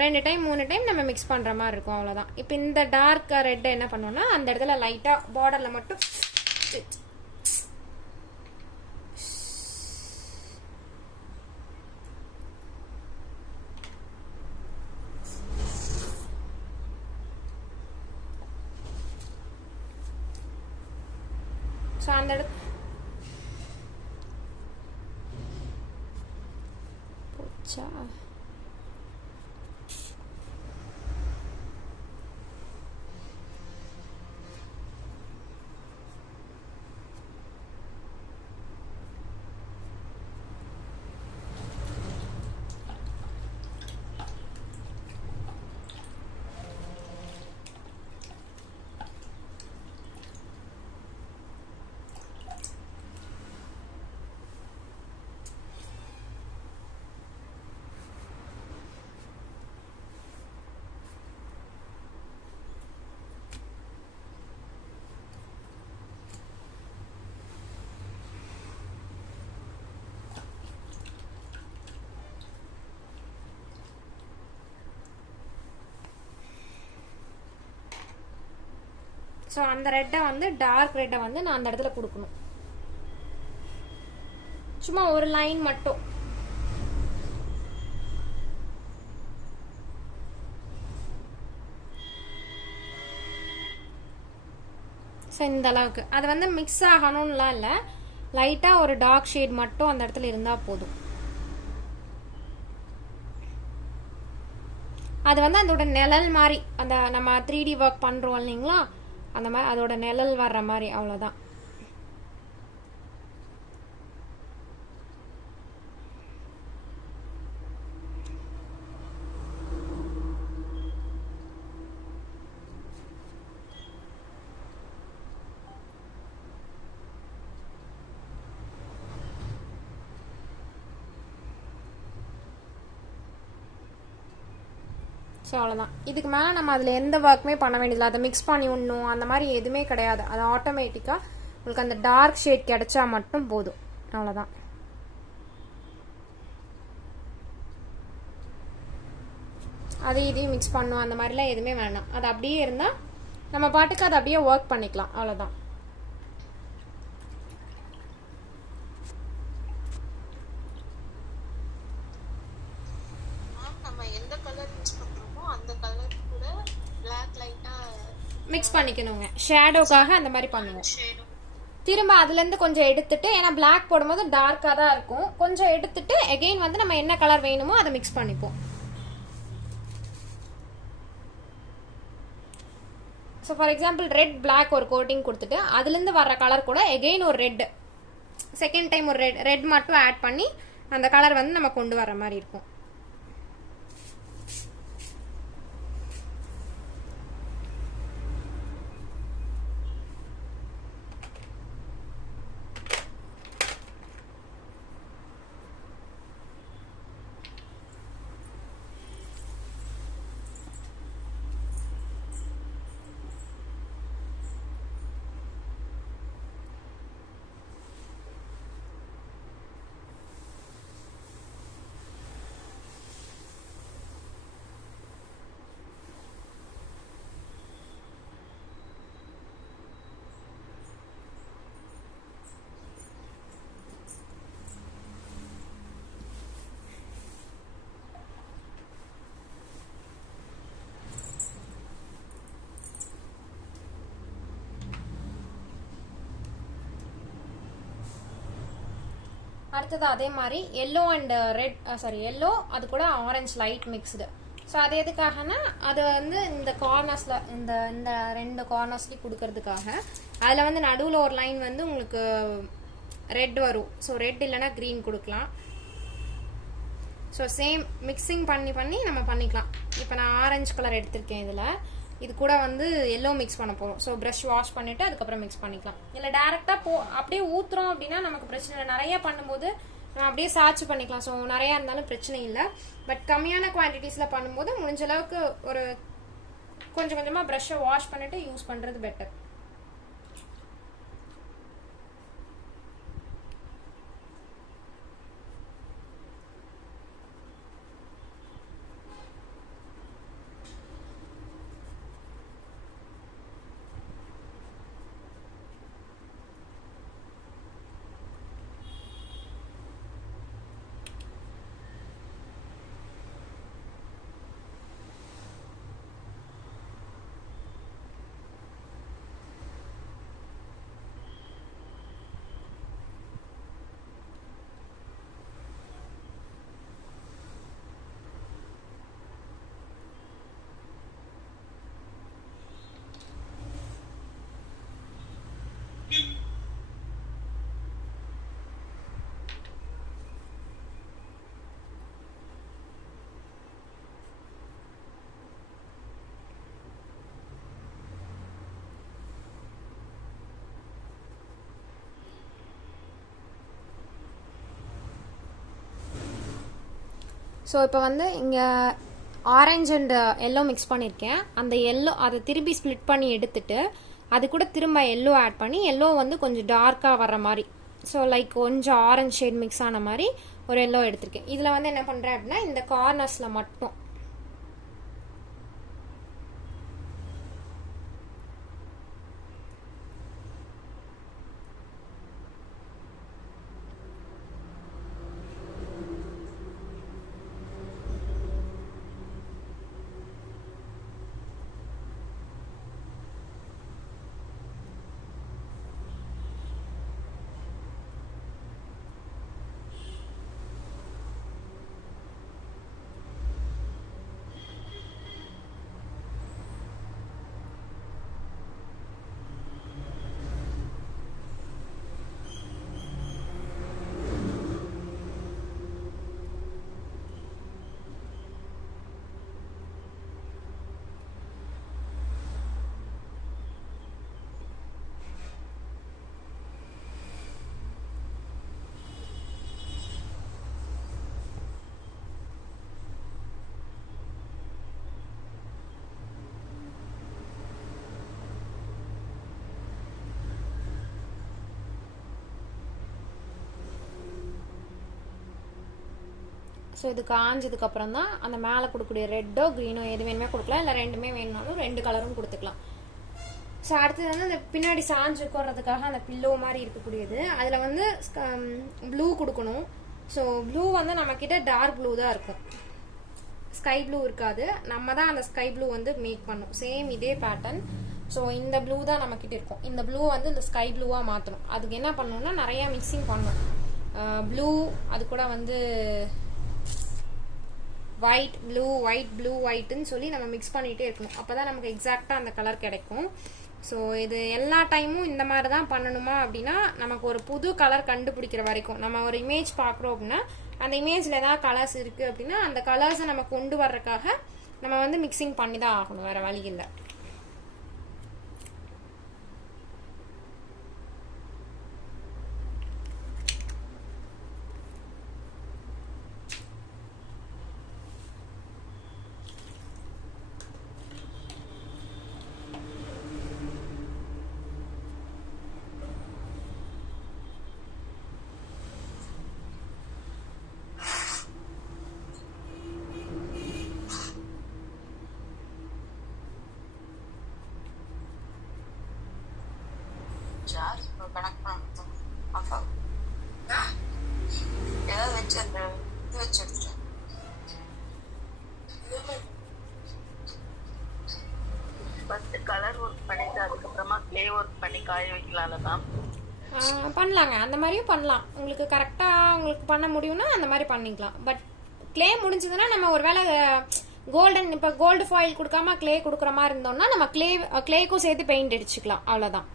2 டைம் 3 டைம் நம்ம மிக்ஸ் பண்ணுற மாதிரி இருக்கும், அவ்வளோதான். இப்போ இந்த டார்க் ரெட்டை என்ன பண்ணோம்னா அந்த இடத்துல லைட்டாக பார்டரில் மட்டும் ஸோ அந்த இடத்து போச்சா. ஸோ அந்த ரெட்டை வந்து டார்க் ரெட்டை வந்து நான் அந்த இடத்துல கொடுக்கணும். சும்மா ஒரு லைன் மட்டும். ஸோ இந்த அளவுக்கு அது வந்து மிக்ஸ் ஆகணும்லாம் இல்லை, லைட்டாக ஒரு டார்க் ஷேட் மட்டும் அந்த இடத்துல இருந்தால் போதும். அது வந்து அதோட நிழல் மாதிரி, அந்த நம்ம 3D ஒர்க் பண்ணுறோம் இல்லைங்களா, அந்த மாதிரி அதோட நிழல் வர்ற மாதிரி, அவ்வளோதான். ஸோ அவ்வளோதான். இதுக்கு மேலே நம்ம அதில் எந்த ஒர்க்குமே பண்ண வேண்டியதில்லை. அதை மிக்ஸ் பண்ணி விடணும் அந்த மாதிரி எதுவுமே கிடையாது. அது ஆட்டோமேட்டிக்காக உங்களுக்கு அந்த டார்க் ஷேட் கிடைச்சா மட்டும் போதும், அவ்வளோதான். அது இதையும் மிக்ஸ் பண்ணணும் அந்த மாதிரிலாம் எதுவுமே வேணாம். அது அப்படியே இருந்தால் நம்ம பாட்டுக்கு அதை அப்படியே ஒர்க் பண்ணிக்கலாம், அவ்வளோதான். மிக்ஸ் பண்ணிக்கணுங்க, ஷேடோக்காக அந்த மாதிரி பண்ணுவோம். திரும்ப அதுலேருந்து கொஞ்சம் எடுத்துட்டு, ஏன்னா பிளாக் போடும்போது டார்க்காக தான் இருக்கும், கொஞ்சம் எடுத்துட்டு எகெயின் வந்து நம்ம என்ன கலர் வேணுமோ அதை மிக்ஸ் பண்ணிப்போம். So for example red black ஒரு கோட்டிங் கொடுத்துட்டு அதுலேருந்து வர்ற கலர் கூட எகெயின் ஒரு ரெட், செகண்ட் டைம் ஒரு ரெட் மட்டும் ஆட் பண்ணி அந்த கலர் வந்து நம்ம கொண்டு வர மாதிரி இருக்கும். அடுத்தது அதே மாதிரி எல்லோ அண்ட் ரெட் எல்லோ அது கூட ஆரஞ்சு லைட் மிக்ஸ்டு. ஸோ அது எதுக்காகனா அது வந்து இந்த கார்னர்ஸில் இந்த இந்த 2 கார்னர்ஸ்லேயும் கொடுக்கறதுக்காக. அதில் வந்து நடுவில் ஒரு லைன் வந்து உங்களுக்கு ரெட் வரும். ஸோ ரெட் இல்லைன்னா க்ரீன் கொடுக்கலாம். ஸோ சேம் மிக்சிங் பண்ணி நம்ம பண்ணிக்கலாம். இப்போ நான் ஆரஞ்சு கலர் எடுத்திருக்கேன். இதில் இது கூட வந்து எல்லோ மிக்ஸ் பண்ண போகிறோம். ஸோ ப்ரஷ் வாஷ் பண்ணிவிட்டு அதுக்கப்புறம் மிக்ஸ் பண்ணிக்கலாம். இல்லை டேரெக்டாக அப்படியே ஊற்றுறோம் அப்படின்னா நமக்கு பிரச்சனை இல்லை. நிறைய பண்ணும்போது நம்ம அப்படியே சாய்ச்சி பண்ணிக்கலாம். ஸோ நிறையா இருந்தாலும் பிரச்சனை இல்லை. பட் கம்மியான குவான்டிட்டிஸில் பண்ணும்போது முடிஞ்ச அளவுக்கு ஒரு கொஞ்சம் கொஞ்சமாக ப்ரஷ்ஷை வாஷ் பண்ணிவிட்டு யூஸ் பண்ணுறது பெட்டர். ஸோ இப்போ வந்து இங்கே ஆரஞ்சு அண்ட் எல்லோ மிக்ஸ் பண்ணியிருக்கேன். அந்த எல்லோ அதை திருப்பி ஸ்ப்ளிட் பண்ணி எடுத்துட்டு அது கூட திரும்ப எல்லோ ஆட் பண்ணி எல்லோ வந்து கொஞ்சம் டார்க்காக வர்ற மாதிரி, ஸோ லைக் கொஞ்சம் ஆரஞ்சு ஷேட் மிக்ஸ் ஆன மாதிரி ஒரு எல்லோ எடுத்திருக்கேன். இதில் வந்து என்ன பண்ணுறேன் அப்படின்னா இந்த கார்னர்ஸில் மட்டும் ஸோ இது காஞ்சதுக்கப்புறம் தான் அந்த மேலே கொடுக்கக்கூடிய ரெட்டோ க்ரீனோ எது வேணுமே கொடுக்கலாம். இல்லை ரெண்டுமே வேணுனாலும் 2 கலரும் கொடுத்துக்கலாம். ஸோ அடுத்தது வந்து அந்த பின்னாடி சாஞ்சு உட்கார்றதுக்காக அந்த பில்லோ மாதிரி இருக்கக்கூடியது, அதில் வந்து ப்ளூ கொடுக்கணும். ஸோ ப்ளூ வந்து நம்மக்கிட்ட டார்க் ப்ளூ தான் இருக்கும், ஸ்கை ப்ளூ இருக்காது. நம்ம தான் அந்த ஸ்கை ப்ளூ வந்து மேக் பண்ணணும். சேம் இதே பேட்டர்ன். ஸோ இந்த ப்ளூ தான் நம்மக்கிட்ட இருக்கும். இந்த ப்ளூ வந்து இந்த ஸ்கை ப்ளூவாக மாற்றணும். அதுக்கு என்ன பண்ணணும்னா நிறையா மிக்சிங் பண்ணணும். ப்ளூ அது கூட வந்து ஒயிட் ப்ளூ ஒயிட் ப்ளூ ஒயிட்டுன்னு சொல்லி நம்ம மிக்ஸ் பண்ணிகிட்டே இருக்கணும். அப்போ தான் நமக்கு எக்ஸாக்டாக அந்த கலர் கிடைக்கும். ஸோ இது எல்லா டைமும் இந்த மாதிரி தான் பண்ணணுமா அப்படின்னா நமக்கு ஒரு புது கலர் கண்டுபிடிக்கிற வரைக்கும், நம்ம ஒரு இமேஜ் பார்க்குறோம் அப்படின்னா அந்த இமேஜில் ஏதாவது கலர்ஸ் இருக்குது அப்படின்னா அந்த கலர்ஸை நம்ம கொண்டு வர்றதுக்காக நம்ம வந்து மிக்சிங் பண்ணி தான் ஆகணும், வேறு வழி இல்லை. சார்ஜ் கனெக்ட் பண்ணணும். அப்பா ஏதாவது வச்சு அந்த இது வச்சு எடுத்துட்டேன். ஃபர்ஸ்ட் கலர் ஒர்க் பண்ணிட்டு அதுக்கப்புறமா கிளே ஒர்க் பண்ணி காய வைக்கலாம்ல மேம்? பண்ணலாங்க, அந்த மாதிரியும் பண்ணலாம். உங்களுக்கு கரெக்டாக உங்களுக்கு பண்ண முடியும்னா அந்த மாதிரி பண்ணிக்கலாம். பட் க்ளே முடிஞ்சதுன்னா நம்ம ஒரு வேளை கோல்டன் இப்போ கோல்டு ஃபாயில் கொடுக்காம க்ளே கொடுக்குற மாதிரி இருந்தோம்னா நம்ம க்ளேக்கும் சேர்த்து பெயிண்ட் அடிச்சுக்கலாம், அவ்வளோதான்.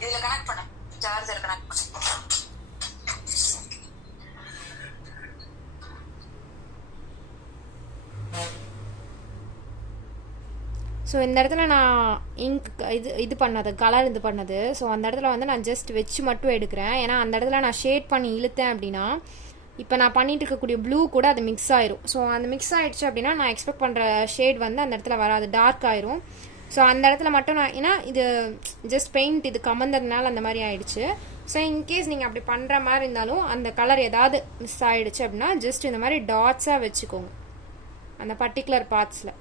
இதுல கனெக்ட் பண்ண சார்ஜர் கனெக்ட் பண்ண. ஸோ இந்த இடத்துல நான் இங்க் இது பண்ணது கலர் இது பண்ணது. ஸோ அந்த இடத்துல வந்து நான் ஜஸ்ட் வச்சு மட்டும் எடுக்கிறேன். ஏன்னா அந்த இடத்துல நான் ஷேட் பண்ணி இழுத்தேன் அப்படின்னா இப்போ நான் பண்ணிட்டு இருக்கக்கூடிய ப்ளூ கூட அது மிக்ஸ் ஆயிரும். ஸோ அந்த மிக்ஸ் ஆயிடுச்சு அப்படின்னா நான் எக்ஸ்பெக்ட் பண்ணுற ஷேட் வந்து அந்த இடத்துல வராது, டார்க் ஆயிரும். ஸோ அந்த இடத்துல மட்டும் நான் ஏன்னா இது ஜஸ்ட் பெயிண்ட் இது கமந்ததுனால அந்த மாதிரி ஆயிடுச்சு. ஸோ இன்கேஸ் நீங்கள் அப்படி பண்ணுற மாதிரி இருந்தாலும் அந்த கலர் ஏதாவது மிஸ் ஆயிடுச்சு அப்படின்னா ஜஸ்ட் இந்த மாதிரி டாட்ஸாக வச்சுக்கோங்க அந்த பர்டிகுலர் பார்ட்ஸில்.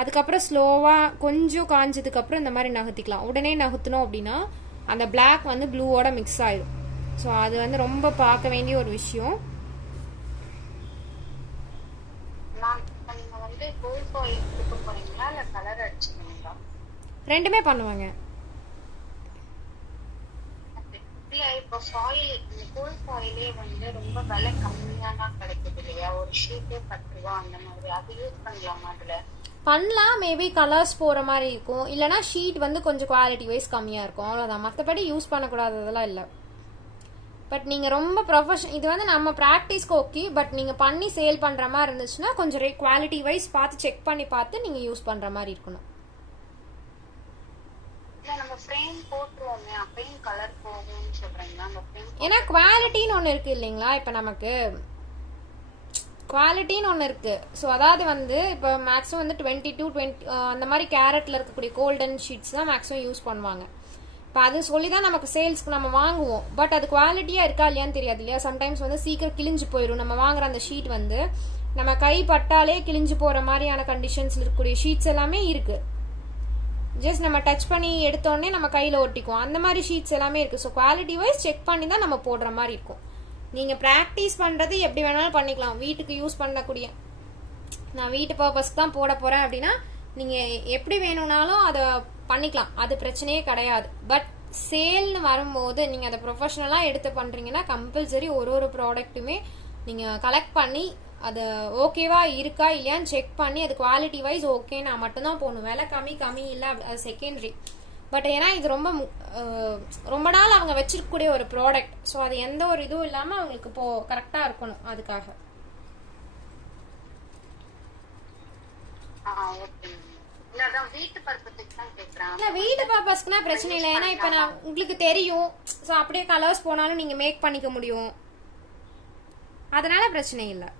அதுக்கப்புறம் ஸ்லோவாக கொஞ்சம் காஞ்சதுக்கப்புறம் இந்த மாதிரி நகர்த்திக்கலாம். உடனே நகர்த்தணும் அப்படின்னா அந்த பிளாக் வந்து ப்ளூவோட மிக்ஸ் ஆயிடும். ஸோ அது வந்து ரொம்ப பார்க்க வேண்டிய ஒரு விஷயம். ரெண்டுமே பண்ணுவாங்க. இல்ல இப்போ ஃபாயில் கோல்ட் ஃபாயிலே வந்து ரொம்ப விலை கம்மியா தான் கிடைக்குது இல்லையா, ஒரு ஷீட்டே 10 ரூபா அந்த மாதிரி, அது யூஸ் பண்ணலாமா? அதுல பண்ணலாம், மேபி கலர்ஸ் போகிற மாதிரி இருக்கும், இல்லைனா ஷீட் வந்து கொஞ்சம் குவாலிட்டி வைஸ் கம்மியாக இருக்கும், அவ்வளோதான். மற்றபடி யூஸ் பண்ணக்கூடாததெல்லாம் இல்லை. பட் நீங்கள் ரொம்ப இது வந்து நம்ம ப்ராக்டிஸ்க்கு ஓகே. பட் நீங்கள் பண்ணி சேல் பண்ணுற மாதிரி இருந்துச்சுன்னா கொஞ்சம் குவாலிட்டி வைஸ் பார்த்து செக் பண்ணி பார்த்து நீங்கள் யூஸ் பண்ணுற மாதிரி இருக்கணும். நம்ம ஃப்ரேம் போட்டுருவோமே அப்பயும் கலர் போகும்னு சொல்றீங்களா? அந்த ஃப்ரேம் ஏன்னா குவாலிட்டின்னு ஒன்று இருக்குது இல்லைங்களா, இப்போ நமக்கு குவாலிட்டின்னு ஒன்று இருக்குது. ஸோ அதாவது வந்து இப்போ மேக்ஸிமம் வந்து 20 அந்த மாதிரி கேரட்டில் இருக்கக்கூடிய கோல்டன் ஷீட்ஸ் தான் மேக்ஸிமம் யூஸ் பண்ணுவாங்க. இப்போ அது சொல்லி தான் நமக்கு சேல்ஸ்க்கு நம்ம வாங்குவோம். பட் அது குவாலிட்டியாக இருக்கா இல்லையான்னு தெரியாது இல்லையா. சம்டைம்ஸ் வந்து சீக்கிரம் கிழிஞ்சு போயிடும். நம்ம வாங்குற அந்த ஷீட் வந்து நம்ம கை பட்டாலே கிழிஞ்சு போகிற மாதிரியான கண்டிஷன்ஸில் இருக்கக்கூடிய ஷீட்ஸ் எல்லாமே இருக்குது. ஜஸ்ட் நம்ம டச் பண்ணி எடுத்தோடனே நம்ம கையில் ஒட்டிக்குவோம், அந்த மாதிரி ஷீட்ஸ் எல்லாமே இருக்குது. ஸோ குவாலிட்டி வைஸ் செக் பண்ணி தான் நம்ம போடுற மாதிரி இருக்கும். நீங்கள் ப்ராக்டிஸ் பண்ணுறது எப்படி வேணாலும் பண்ணிக்கலாம். வீட்டுக்கு யூஸ் பண்ணக்கூடிய நான் வீட்டு பர்பஸ்க்கு தான் போட போகிறேன் அப்படின்னா நீங்கள் எப்படி வேணும்னாலும் அதை பண்ணிக்கலாம், அது பிரச்சனையே கிடையாது. பட் சேல்னு வரும்போது நீங்கள் அதை ப்ரொஃபஷ்னலாக எடுத்து பண்ணுறீங்கன்னா கம்பல்சரி ஒரு ப்ராடக்ட்டுமே நீங்கள் கலெக்ட் பண்ணி அது ஓகேவா இருக்கா இல்லையான்னு செக் பண்ணி அது குவாலிட்டி வைஸ் ஓகே நான் மட்டும்தான் போகணும். விலை கம்மி இல்லை, அது செகண்டரி. பட் ஏன்னா இது ரொம்ப நாள் அவங்க வச்சிருக்கக்கூடிய ஒரு ப்ராடக்ட். ஸோ அது எந்த ஒரு இதுவும் இல்லாமல் அவங்களுக்கு இப்போ கரெக்டாக இருக்கணும். அதுக்காக வீட்டு பர்பஸ்க்குனா பிரச்சனை இல்லை. ஏன்னா இப்போ நான் உங்களுக்கு தெரியும். ஸோ அப்படியே கலர்ஸ் போனாலும் நீங்கள் மேக் பண்ணிக்க முடியும், அதனால பிரச்சனை இல்லை.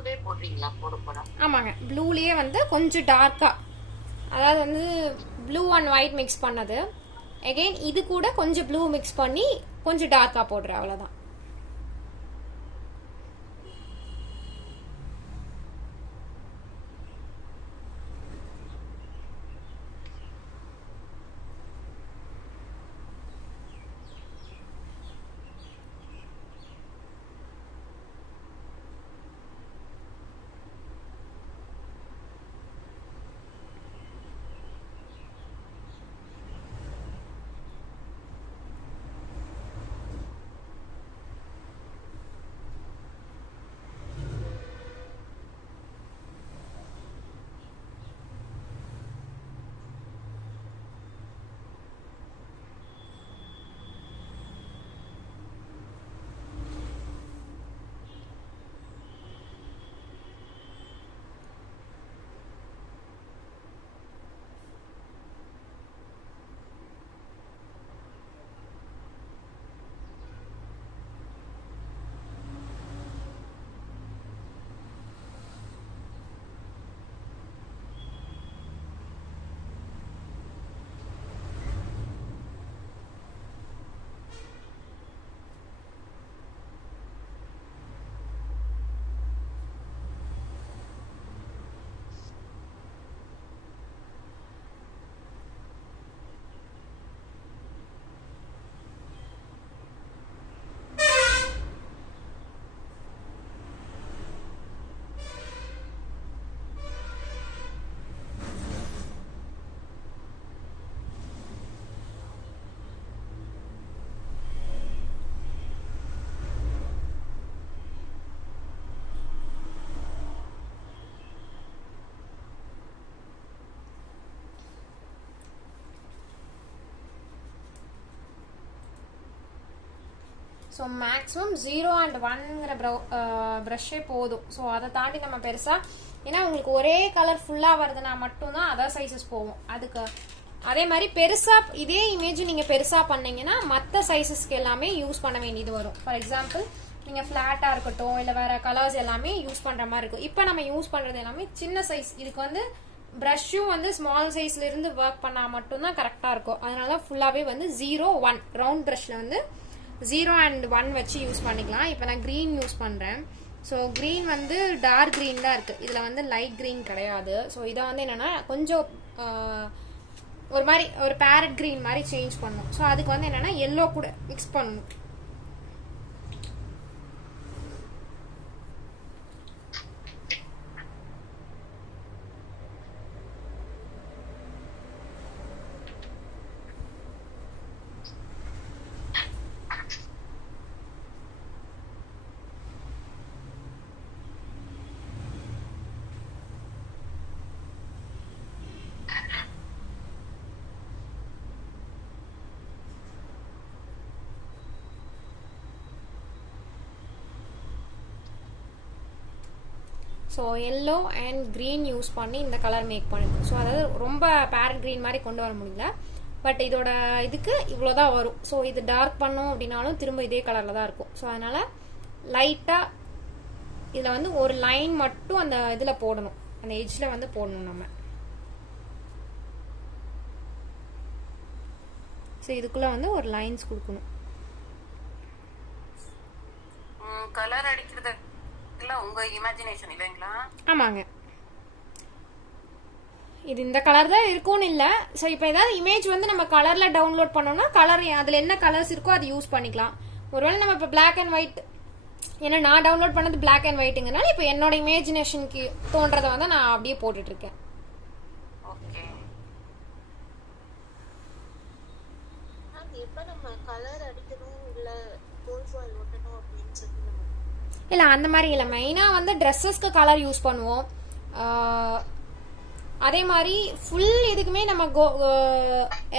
ப்ளூவே போடுறீங்களா போட? ஆமாங்க, ப்ளூலேயே வந்து கொஞ்சம் டார்க்காக, அதாவது வந்து ப்ளூ அண்ட் ஒயிட் மிக்ஸ் பண்ணது. அகெயின் இது கூட கொஞ்சம் ப்ளூ மிக்ஸ் பண்ணி கொஞ்சம் டார்க்காக போடுறேன், அவ்வளோதான். ஸோ மேக்ஸிமம் 0 and 1ங்கிற ப்ரஷ்ஷே போதும். ஸோ அதை தாண்டி நம்ம பெருசாக, ஏன்னா உங்களுக்கு ஒரே கலர் ஃபுல்லாக வருதுன்னா மட்டும்தான் அதர் சைஸஸ் போகும். அதுக்கு அதே மாதிரி பெருசாக இதே இமேஜ் நீங்கள் பெருசாக பண்ணீங்கன்னா மற்ற சைஸஸ்க்கு எல்லாமே யூஸ் பண்ண வேண்டியது வரும். ஃபார் எக்ஸாம்பிள் நீங்கள் ஃப்ளாட்டாக இருக்கட்டும் இல்லை வேறு கலர்ஸ் எல்லாமே யூஸ் பண்ணுற மாதிரி இருக்கும். இப்போ நம்ம யூஸ் பண்ணுறது எல்லாமே சின்ன சைஸ். இதுக்கு வந்து ப்ரஷ்ஷும் வந்து ஸ்மால் சைஸ்லேருந்து ஒர்க் பண்ணால் மட்டும்தான் கரெக்டாக இருக்கும். அதனால தான் ஃபுல்லாகவே வந்து 0, 1 ரவுண்ட் ப்ரஷ்ஷில் வந்து 0 and 1 வச்சு யூஸ் பண்ணிக்கலாம். இப்போ நான் க்ரீன் யூஸ் பண்ணுறேன். ஸோ க்ரீன் வந்து டார்க் க்ரீன் தான் இருக்குது, இதில் வந்து லைட் க்ரீன் கிடையாது. ஸோ இதை வந்து என்னென்னா கொஞ்சம் ஒரு மாதிரி ஒரு பேரட் க்ரீன் மாதிரி சேஞ்ச் பண்ணணும். ஸோ அதுக்கு வந்து என்னென்னா எல்லோ கூட மிக்ஸ் பண்ணணும். So yellow and green use பண்ணி இந்த கலர் மேக் பண்ணிருக்கோம். ஸோ அதாவது ரொம்ப பேரட் க்ரீன் மாதிரி கொண்டு வர முடியல, பட் இதோட இதுக்கு இவ்வளோதான் வரும். ஸோ இது டார்க் பண்ணோம் அப்படின்னாலும் திரும்ப இதே கலரில் தான் இருக்கும். ஸோ அதனால் லைட்டாக இதில் வந்து ஒரு லைன் மட்டும் அந்த இதில் போடணும், அந்த எட்ஜில் வந்து போடணும் நம்ம. ஸோ இதுக்குள்ளே வந்து ஒரு லைன்ஸ் கொடுக்கணும். கலர் அடிக்கிறது உங்க இமேஜினேஷன் இல்லைங்களா? ஆமாங்க, இது இந்த கலர் தான் இருக்கும்னு இல்லை. ஸோ இப்போ ஏதாவது இமேஜ் வந்து நம்ம கலரில் டவுன்லோட் பண்ணோம்னா கலர் அதில் என்ன கலர்ஸ் இருக்கோ அது யூஸ் பண்ணிக்கலாம். ஒருவேளை நம்ம இப்போ பிளாக் அண்ட் ஒயிட், ஏன்னா நான் டவுன்லோட் பண்ணது பிளாக் அண்ட் ஒயிட்டுங்கனால இப்போ என்னோட இமேஜினேஷனுக்கு தோன்றதை வந்து நான் அப்படியே போட்டுட்டு இருக்கேன். ஓகே, எப்ப நம்ம கலர் அடிக்கணும் இல்ல கோல்ட் ஃபாயில் ஒட்டணும் அப்படின்னு சொல்லி இல்லை அந்த மாதிரி இல்லை. மெயினாக வந்து ட்ரெஸ்ஸஸ்க்கு கலர் யூஸ் பண்ணுவோம். அதே மாதிரி ஃபுல் இதுக்குமே நம்ம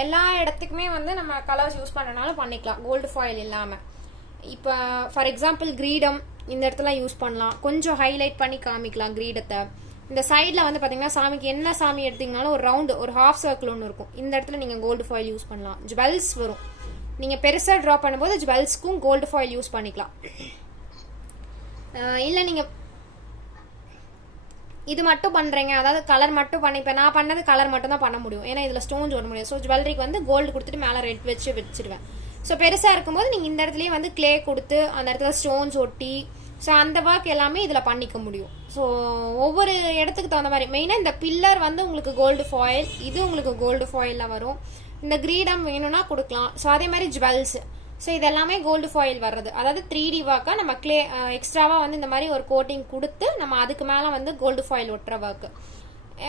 எல்லா இடத்துக்குமே வந்து நம்ம கலர்ஸ் யூஸ் பண்ணனாலும் பண்ணிக்கலாம், கோல்டு ஃபாயில் இல்லாமல். இப்போ ஃபார் எக்ஸாம்பிள் கிரீடம் இந்த இடத்துல யூஸ் பண்ணலாம், கொஞ்சம் ஹைலைட் பண்ணி காமிக்கலாம் கிரீடத்தை. இந்த சைடில் வந்து பார்த்தீங்கன்னா சாமிக்கு என்ன சாமி எடுத்தீங்கனாலும் ஒரு ரவுண்டு ஒரு ஹாஃப் சர்க்கிள் ஒன்று இருக்கும், இந்த இடத்துல நீங்கள் கோல்டு ஃபாயில் யூஸ் பண்ணலாம். ஜுவல்ஸ் வரும், நீங்கள் பெருசாக ட்ரா பண்ணும்போது ஜுவல்ஸ்க்கும் கோல்டு ஃபாயில் யூஸ் பண்ணிக்கலாம். இல்லை நீங்கள் இது மட்டும் பண்ணுறீங்க, அதாவது கலர் மட்டும் பண்ணிப்பேன், நான் பண்ணது கலர் மட்டும் தான் பண்ண முடியும், ஏன்னா இதில் ஸ்டோன்ஸ் ஓட முடியும். ஸோ ஜுவல்லரிக்கு வந்து கோல்டு கொடுத்துட்டு மேலே ரெட் வச்சிடுவேன். ஸோ பெருசாக இருக்கும்போது நீங்கள் இந்த இடத்துலயே வந்து கிளே கொடுத்து அந்த இடத்துல ஸ்டோன்ஸ் ஒட்டி ஸோ அந்த ஒர்க் எல்லாமே இதில் பண்ணிக்க முடியும். ஸோ ஒவ்வொரு இடத்துக்கு தகுந்த மாதிரி மெயினாக இந்த பில்லர் வந்து உங்களுக்கு கோல்டு ஃபாயில், இது உங்களுக்கு கோல்டு ஃபாயிலில் வரும். இந்த கிரீடம் வேணும்னா கொடுக்கலாம். ஸோ அதே மாதிரி ஜுவல்ஸ், ஸோ இதெல்லாமே கோல்டு ஃபாயில் வர்றது, அதாவது 3D ஒர்க்காக நம்ம கிளே எக்ஸ்ட்ராவாக வந்து இந்த மாதிரி ஒரு கோட்டிங் கொடுத்து நம்ம அதுக்கு மேலே வந்து கோல்டு ஃபாயில் ஒட்டுற ஒர்க்கு.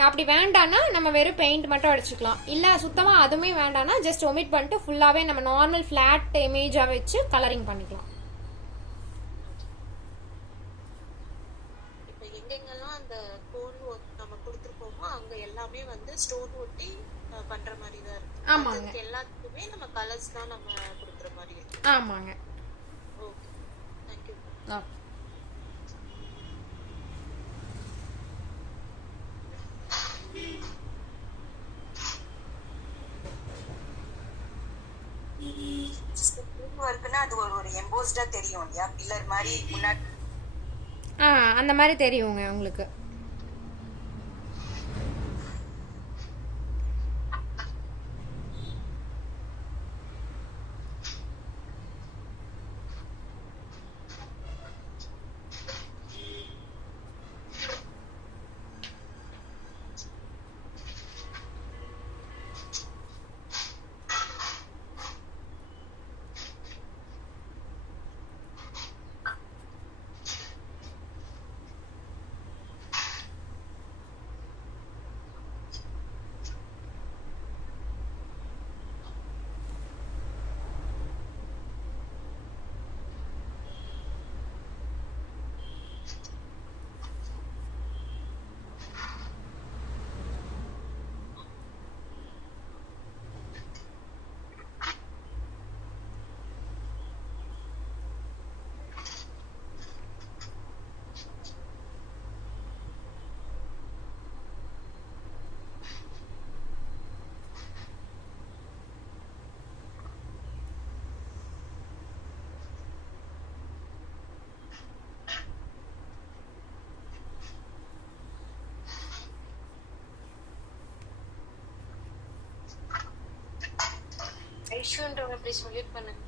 அப்படி வேண்டான்னா நம்ம வெறும் பெயிண்ட் மட்டும் அடிச்சுக்கலாம். இல்லை சுத்தமாக அதுவுமே வேண்டான்னா ஜஸ்ட் ஒமிட் பண்ணிட்டு ஃபுல்லாகவே நம்ம நார்மல் ஃப்ளாட் இமேஜாக வச்சு கலரிங் பண்ணிக்கலாம். இப்போ எங்கெங்கெல்லாம் அந்த கோன் ஒர்க் நம்ம கொடுத்துருக்கோமோ அங்கே எல்லாமே வந்து ஸ்டோன் ஒட்டி பண்ற மாதிரி தான் இருக்கு. ஆமாங்க, எல்லாத்துக்குமே நம்ம கலர்ஸ் தான் நம்ம கொடுக்குற மாதிரி இருக்கு. ஆமாங்க. Okay, thank you. ஒர்க்குன்னா அது ஒரு எம்போஸ்டா தெரியும் இல்லையா, பில்லர் மாதிரி முன்னாடி அந்த மாதிரி தெரியுங்க உங்களுக்கு. ஐஷுன்றவங்க ப்ளீஸ் மியூட் பண்ணுங்க.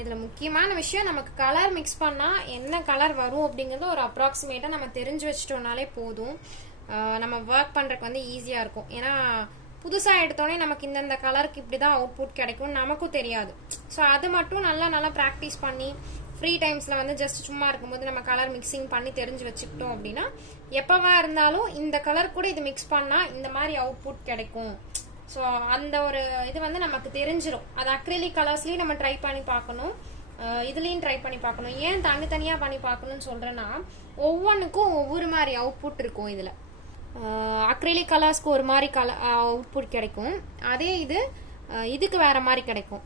இதில் முக்கியமான விஷயம், நமக்கு கலர் மிக்ஸ் பண்ணால் என்ன கலர் வரும் அப்படிங்கிறது ஒரு அப்ராக்சிமேட்டாக நம்ம தெரிஞ்சு வச்சிட்டோம்னாலே போதும். நம்ம ஒர்க் பண்ணுறதுக்கு வந்து ஈஸியாக இருக்கும். ஏன்னா புதுசாக எடுத்தோடனே நமக்கு இந்தந்த கலருக்கு இப்படி தான் அவுட்புட் கிடைக்கும் நமக்கும் தெரியாது. ஸோ அது மட்டும் நல்லா ப்ராக்டிஸ் பண்ணி ஃப்ரீ டைம்ஸில் வந்து ஜஸ்ட் சும்மா இருக்கும்போது நம்ம கலர் மிக்சிங் பண்ணி தெரிஞ்சு வச்சுக்கிட்டோம் அப்படின்னா எப்போவா இருந்தாலும் இந்த கலர் கூட இது மிக்ஸ் பண்ணால் இந்த மாதிரி அவுட்புட் கிடைக்கும். ஸோ அந்த ஒரு இது வந்து நமக்கு தெரிஞ்சிடும். அது அக்ரிலிக் கலர்ஸ்லேயும் நம்ம ட்ரை பண்ணி பார்க்கணும், இதுலேயும் ட்ரை பண்ணி பார்க்கணும். ஏன் தனித்தனியாக பண்ணி பார்க்கணும்னு சொல்கிறேன்னா ஒவ்வொன்றுக்கும் ஒவ்வொரு மாதிரி அவுட்புட் இருக்கும். இதில் அக்ரிலிக் கலர்ஸ்க்கு ஒரு மாதிரி அவுட்புட் கிடைக்கும், அதே இதுக்கு வேற மாதிரி கிடைக்கும்.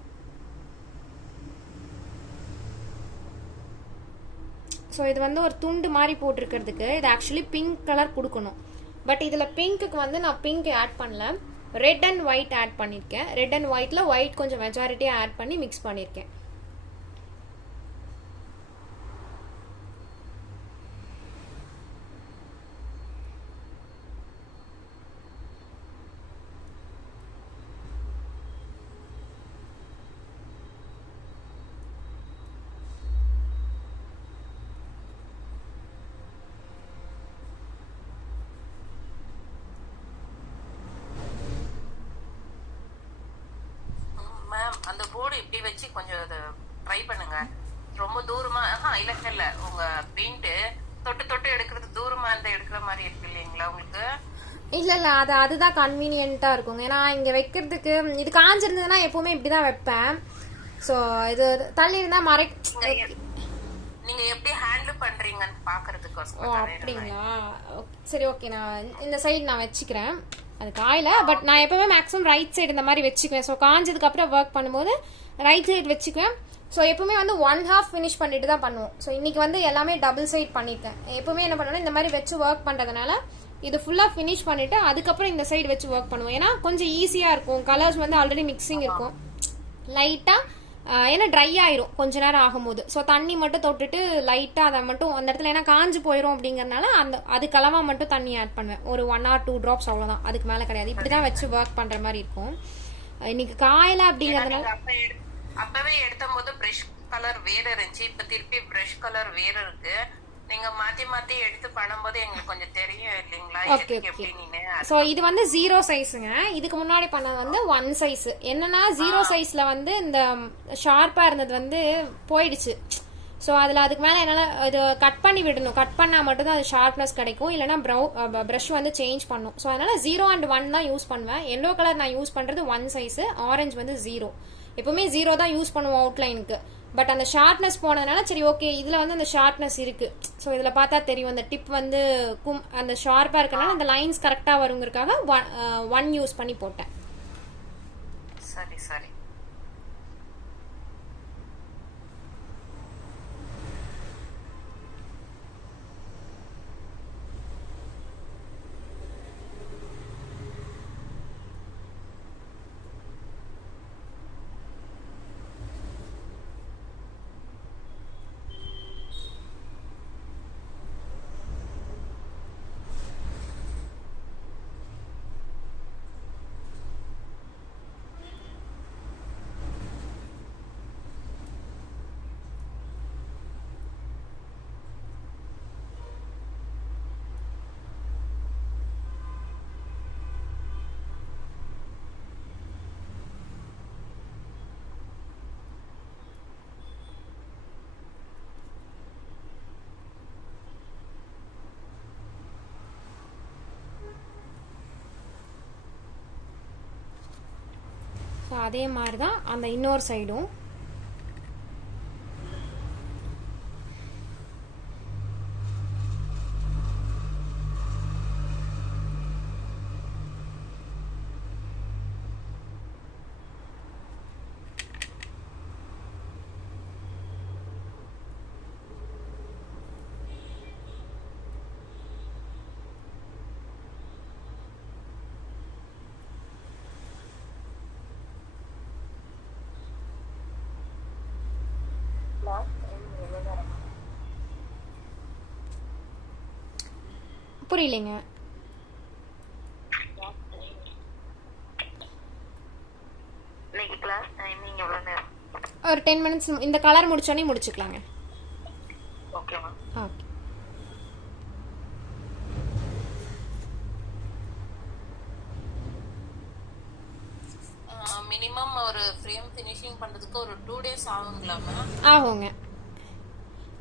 ஸோ இது வந்து ஒரு துண்டு மாதிரி போட்டிருக்கிறதுக்கு இது ஆக்சுவலி பிங்க் கலர் கொடுக்கணும். பட் இதில் பிங்க்குக்கு வந்து நான் பிங்க் ஆட் பண்ணல, ரெட் அண்ட் ஒயிட் ஆட் பண்ணியிருக்கேன். ரெட் அண்ட் ஒயிட்டில் ஒயிட் கொஞ்சம் மெஜாரிட்டியாக ஆட் பண்ணி மிக்ஸ் பண்ணியிருக்கேன். அந்த போர்டு இப்படி வச்சு கொஞ்சம் அதை ட்ரை பண்ணுங்க. ரொம்ப தூரமா இல்ல உங்க பெயிண்ட் தொட்டு தொட்டு எடுக்கிறது தூரமா இருந்து எடுக்கிற மாதிரி இருக்கு இல்லைங்களா உங்களுக்கு? இல்ல அதுதான் கன்வீனியன்ட்டா இருக்கும். ஏன்னா இங்க வைக்கிறதுக்கு இது காஞ்சிருந்ததுன்னா எப்பவுமே இப்படிதான் வைப்பேன். ஸோ இது தள்ளி இருந்தா நீங்க எப்படி ஹேண்டில் பண்றீங்கன்னு பாக்குறதுக்கு. அப்படிங்களா? சரி, ஓகே. நான் இந்த சைடு நான் வச்சுக்கிறேன். அது காயில, பட் நான் எப்பவுமே மேக்ஸிமம் ரைட் சைடு இந்த மாதிரி வச்சுக்குவேன். ஸோ காஞ்சதுக்கு அப்புறம் ஒர்க் பண்ணும்போது ரைட் சைடு வச்சுக்குவேன். ஸோ எப்பவுமே வந்து 1/2 ஃபினிஷ் பண்ணிட்டு தான் பண்ணுவோம். ஸோ இன்னைக்கு வந்து எல்லாமே டபுள் சைட் பண்ணிட்டேன். எப்பவுமே என்ன பண்ணுவேன்னா இந்த மாதிரி வச்சு ஒர்க் பண்றதுனால இது ஃபுல்லா ஃபினிஷ் பண்ணிட்டு அதுக்கப்புறம் இந்த சைடு வச்சு ஒர்க் பண்ணுவோம். ஏன்னா கொஞ்சம் ஈஸியா இருக்கும். கலர்ஸ் வந்து ஆல்ரெடி மிக்சிங் இருக்கும். லைட்டா ஏன்னா ட்ரை ஆயிரும் கொஞ்ச நேரம் ஆகும்போது. ஸோ தண்ணி மட்டும் தொட்டுட்டு லைட்டா அதை மட்டும் அந்த இடத்துல ஏன்னா காஞ்சு போயிடும் அப்படிங்கறதுனால அது கலவா மட்டும் தண்ணி ஆட் பண்ணுவேன். ஒரு 1 or 2 drops அவ்வளவுதான். அதுக்கு மேல கிடையாது. இப்படிதான் வச்சு ஒர்க் பண்ற மாதிரி இருக்கும். இன்னைக்கு காயல அப்படிங்கறதுனால அப்பவே எடுத்த போது பிரஷ் கலர் வேற இருந்துச்சு. இப்ப திருப்பி பிரஷ் கலர் வேற இருக்கு. நீங்க மாத்தி மாத்தி எடுத்து பண்ணும்போது எங்களுக்கு கொஞ்சம் தெரியும் இல்லைங்களா? சோ இது வந்து 0 சைஸ்ங்க. இதுக்கு முன்னாடி பண்ணது வந்து 1 சைஸ். என்னன்னா 0 சைஸ்ல வந்து இந்த ஷார்ப்பா இருந்தது வந்து போயிடுச்சு. ஸோ அதில் அதுக்கு மேலே என்னால் இது கட் பண்ணி விடணும். கட் பண்ணால் மட்டும்தான் அது ஷார்ப்னஸ் கிடைக்கும். இல்லைனா ப்ரஷ் வந்து சேஞ்ச் பண்ணும். ஸோ அதனால் 0 and 1 தான் யூஸ் பண்ணுவேன். எல்லோ கலர் நான் யூஸ் பண்ணுறது 1 சைஸு, ஆரஞ்சு வந்து 0. எப்பவுமே 0 தான் யூஸ் பண்ணுவோம் அவுட்லைனுக்கு. பட் அந்த ஷார்ப்னஸ் போனதுனால சரி ஓகே இதில் வந்து அந்த ஷார்ப்னஸ் இருக்கு. ஸோ இதில் பார்த்தா தெரியும் அந்த டிப் வந்து அந்த ஷார்ப்பாக இருக்கனால அந்த லைன்ஸ் கரெக்டாக வருங்கிறதுக்காக 1 யூஸ் பண்ணி போட்டேன். சரி சரி. ஸோ அதே மாதிரி தான் அந்த இன்னொரு சைடும். புரியலைங்க. ஒரு 10 minutes இந்த கலர் முடிச்சோடனே முடிச்சுக்கலாங்க. ஓகே. மினிமம் ஒரு ஃப்ரேம் ஃபினிஷிங் பண்றதுக்கு ஒரு 2 days ஆகுங்களா மேம்? ஆகுங்க.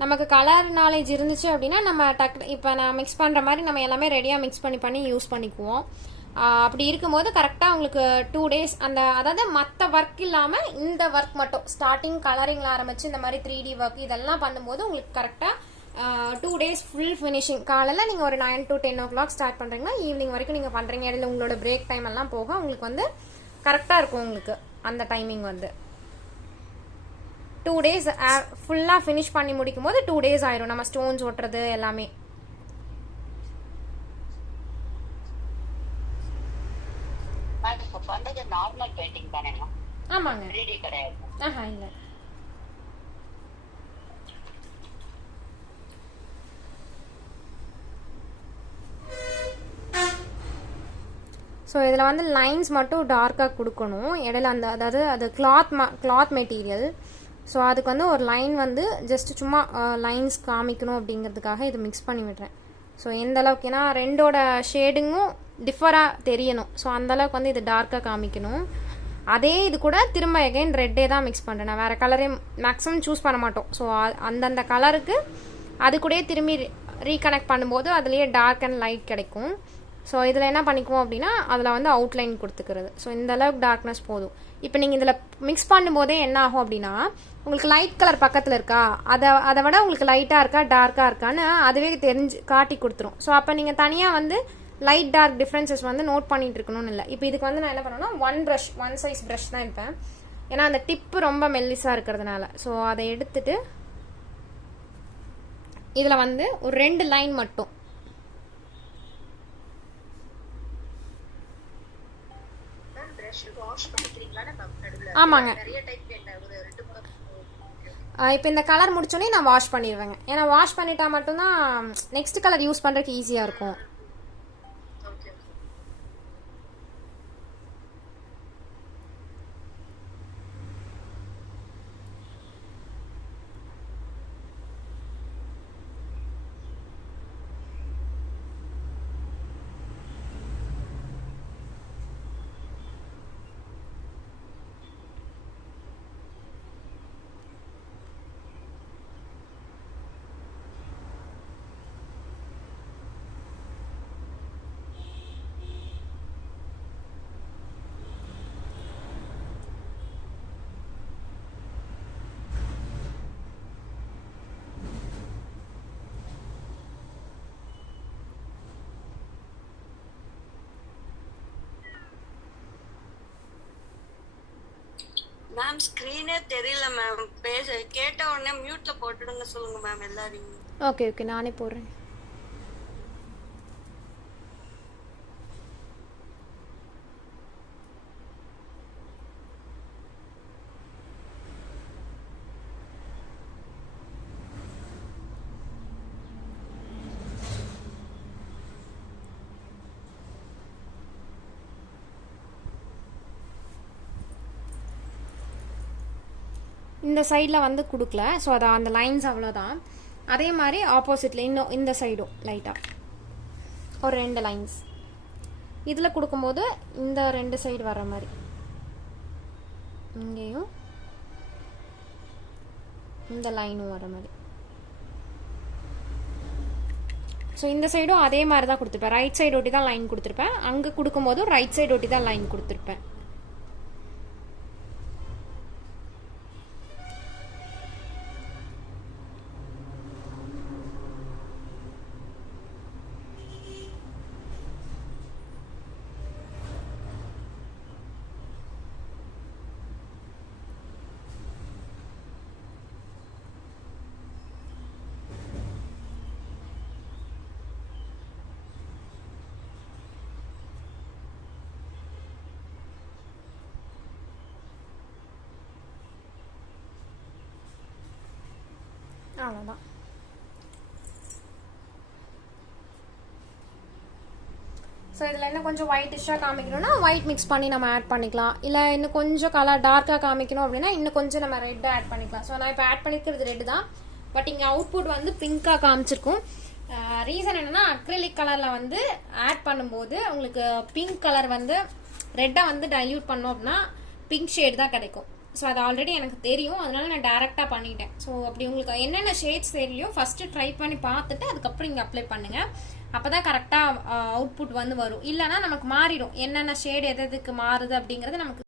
நமக்கு கலர் நாலேஜ் இருந்துச்சு அப்படின்னா நம்ம இப்போ நான் மிக்ஸ் பண்ணுற மாதிரி நம்ம எல்லாமே ரெடியாக மிக்ஸ் பண்ணி யூஸ் பண்ணிக்குவோம். அப்படி இருக்கும்போது கரெக்டாக உங்களுக்கு 2 days அந்த அதாவது மற்ற ஒர்க் இல்லாமல் இந்த ஒர்க் மட்டும் ஸ்டார்டிங் கலரிங்கில் ஆரம்பிச்சு இந்த மாதிரி 3D ஒர்க் இதெல்லாம் பண்ணும்போது உங்களுக்கு கரெக்டாக 2 days ஃபுல் ஃபினிஷிங். காலையில் நீங்கள் ஒரு 9 to 10 o'clock ஸ்டார்ட் பண்ணுறீங்கன்னா ஈவினிங் வரைக்கும் நீங்கள் பண்ணுறீங்க. இடையில உங்களோட பிரேக் டைம் எல்லாம் போக உங்களுக்கு வந்து கரெக்டாக இருக்கும். உங்களுக்கு அந்த டைமிங் வந்து 2 days ஃபுல்லாக ஃபினிஷ் பண்ணி முடிக்கும் போது 2 days ஆயிரும் நம்ம ஸ்டோன்ஸ் ஒட்டுறது எல்லாமே. நார்மல் பெயிண்டிங் தானே? ஆமாங்க. 3D கிடையாது. இல்ல. ஸோ இதில் வந்து லைன்ஸ் மட்டும் டார்க்காக கொடுக்கணும். இடையில அந்த அதாவது அது கிளாத் மெட்டீரியல். ஸோ அதுக்கு வந்து ஒரு லைன் வந்து ஜஸ்ட் சும்மா லைன்ஸ் காமிக்கணும் அப்படிங்கிறதுக்காக இது மிக்ஸ் பண்ணி விடுறேன். ஸோ எந்த அளவுக்கு ஏன்னா ரெண்டோட ஷேடிங்கும் டிஃபராக தெரியணும். ஸோ அந்தளவுக்கு வந்து இது டார்க்காக காமிக்கணும். அதே இது கூட திரும்ப எகைன் ரெட்டே தான் மிக்ஸ் பண்ணுறேன். நான் வேறு கலரே மேக்ஸிமம் சூஸ் பண்ண மாட்டோம். ஸோ அந்தந்த கலருக்கு அது கூடயே திரும்பி ரீகனெக்ட் பண்ணும்போது அதுலேயே டார்க் அண்ட் லைட் கிடைக்கும். ஸோ இதில் என்ன பண்ணிக்குவோம் அப்படின்னா அதில் வந்து அவுட்லைன் கொடுத்துக்கிறது. ஸோ இந்த அளவுக்கு டார்க்னஸ் போதும். இப்போ நீங்கள் இதில் மிக்ஸ் பண்ணும்போதே என்ன ஆகும் அப்படின்னா உங்களுக்கு லைட் கலர் பக்கத்தில் இருக்கா, அதை விட உங்களுக்கு லைட்டாக இருக்கா டார்க்காக இருக்கான்னு அதுவே காட்டி கொடுத்துரும். ஸோ அப்போ நீங்கள் தனியாக வந்து லைட் டார்க் டிஃப்ரென்சஸ் வந்து நோட் பண்ணிட்டு இருக்கணும்னு இல்லை. இப்போ இதுக்கு வந்து நான் என்ன பண்ணுவேன்னா ஒன் சைஸ் ப்ரஷ் தான் எடுப்பேன். ஏன்னா அந்த டிப்பு ரொம்ப மெல்லிஸாக இருக்கிறதுனால. ஸோ அதை எடுத்துட்டு இதில் வந்து ஒரு 2 லைன் மட்டும் ஆமாங்க. இப்போ இந்த கலர் முடிச்சோடனே நான் வாஷ் பண்ணிடுவேங்க. ஏன்னா வாஷ் பண்ணிட்டா மட்டும்தான் நெக்ஸ்ட் கலர் யூஸ் பண்ணுறதுக்கு ஈஸியாக இருக்கும். மேம் ஸ்கிரீனே தெரியல மேம். கேட்ட உடனே மியூட்ல போட்டுடுங்க சொல்லுங்க மேம் எல்லாரையும். ஓகே நானே போடுறேன். இந்த சைடில் வந்து கொடுக்கல. ஸோ அதை அந்த லைன்ஸ் அவ்வளோதான். அதே மாதிரி ஆப்போசிட்டில் இன்னும் இந்த சைடும் லைட்டாக ஒரு 2 லைன்ஸ் இதில் கொடுக்கும்போது இந்த 2 சைடு வர மாதிரி இங்கேயும் இந்த லைனும் வர மாதிரி. ஸோ இந்த சைடும் அதே மாதிரி தான் கொடுத்துருப்பேன். ரைட் சைடு ஒட்டி தான் லைன் கொடுத்துருப்பேன். அங்கே கொடுக்கும்போதும் ரைட் சைடு ஒட்டி தான் லைன் கொடுத்துருப்பேன். அவ்வளோதான். ஸோ இதில் இன்னும் கொஞ்சம் ஒயிட்டிஷாக காமிக்கணும்னா ஒயிட் மிக்ஸ் பண்ணி நம்ம ஆட் பண்ணிக்கலாம். இல்லை இன்னும் கொஞ்சம் கலர் டார்க்காக காமிக்கணும் அப்படின்னா இன்னும் கொஞ்சம் நம்ம ரெட்டாக ஆட் பண்ணிக்கலாம். ஸோ நான் இப்போ ஆட் பண்ணிக்கிறது ரெட்டு தான். பட் இங்கே அவுட்புட் வந்து பிங்காக காமிச்சிருக்கும். ரீசன் என்னன்னா அக்ரிலிக் கலரில் வந்து ஆட் பண்ணும்போது உங்களுக்கு பிங்க் கலர் வந்து ரெட்டாக வந்து டைல்யூட் பண்ணோம் அப்படின்னா பிங்க் ஷேட் தான் கிடைக்கும். ஸோ அது ஆல்ரெடி எனக்கு தெரியும், அதனால நான் டேரெக்டாக பண்ணிட்டேன். ஸோ அப்படி உங்களுக்கு என்னென்ன ஷேட்ஸ் தெரியலையோ ஃபஸ்ட்டு ட்ரை பண்ணி பார்த்துட்டு அதுக்கப்புறம் இங்கே அப்ளை பண்ணுங்கள். அப்போ தான் கரெக்டாக அவுட்புட் வந்து வரும். இல்லைனா நமக்கு மாறிடும். என்னென்ன ஷேட் எதுக்கு மாறுது அப்படிங்கிறது நமக்கு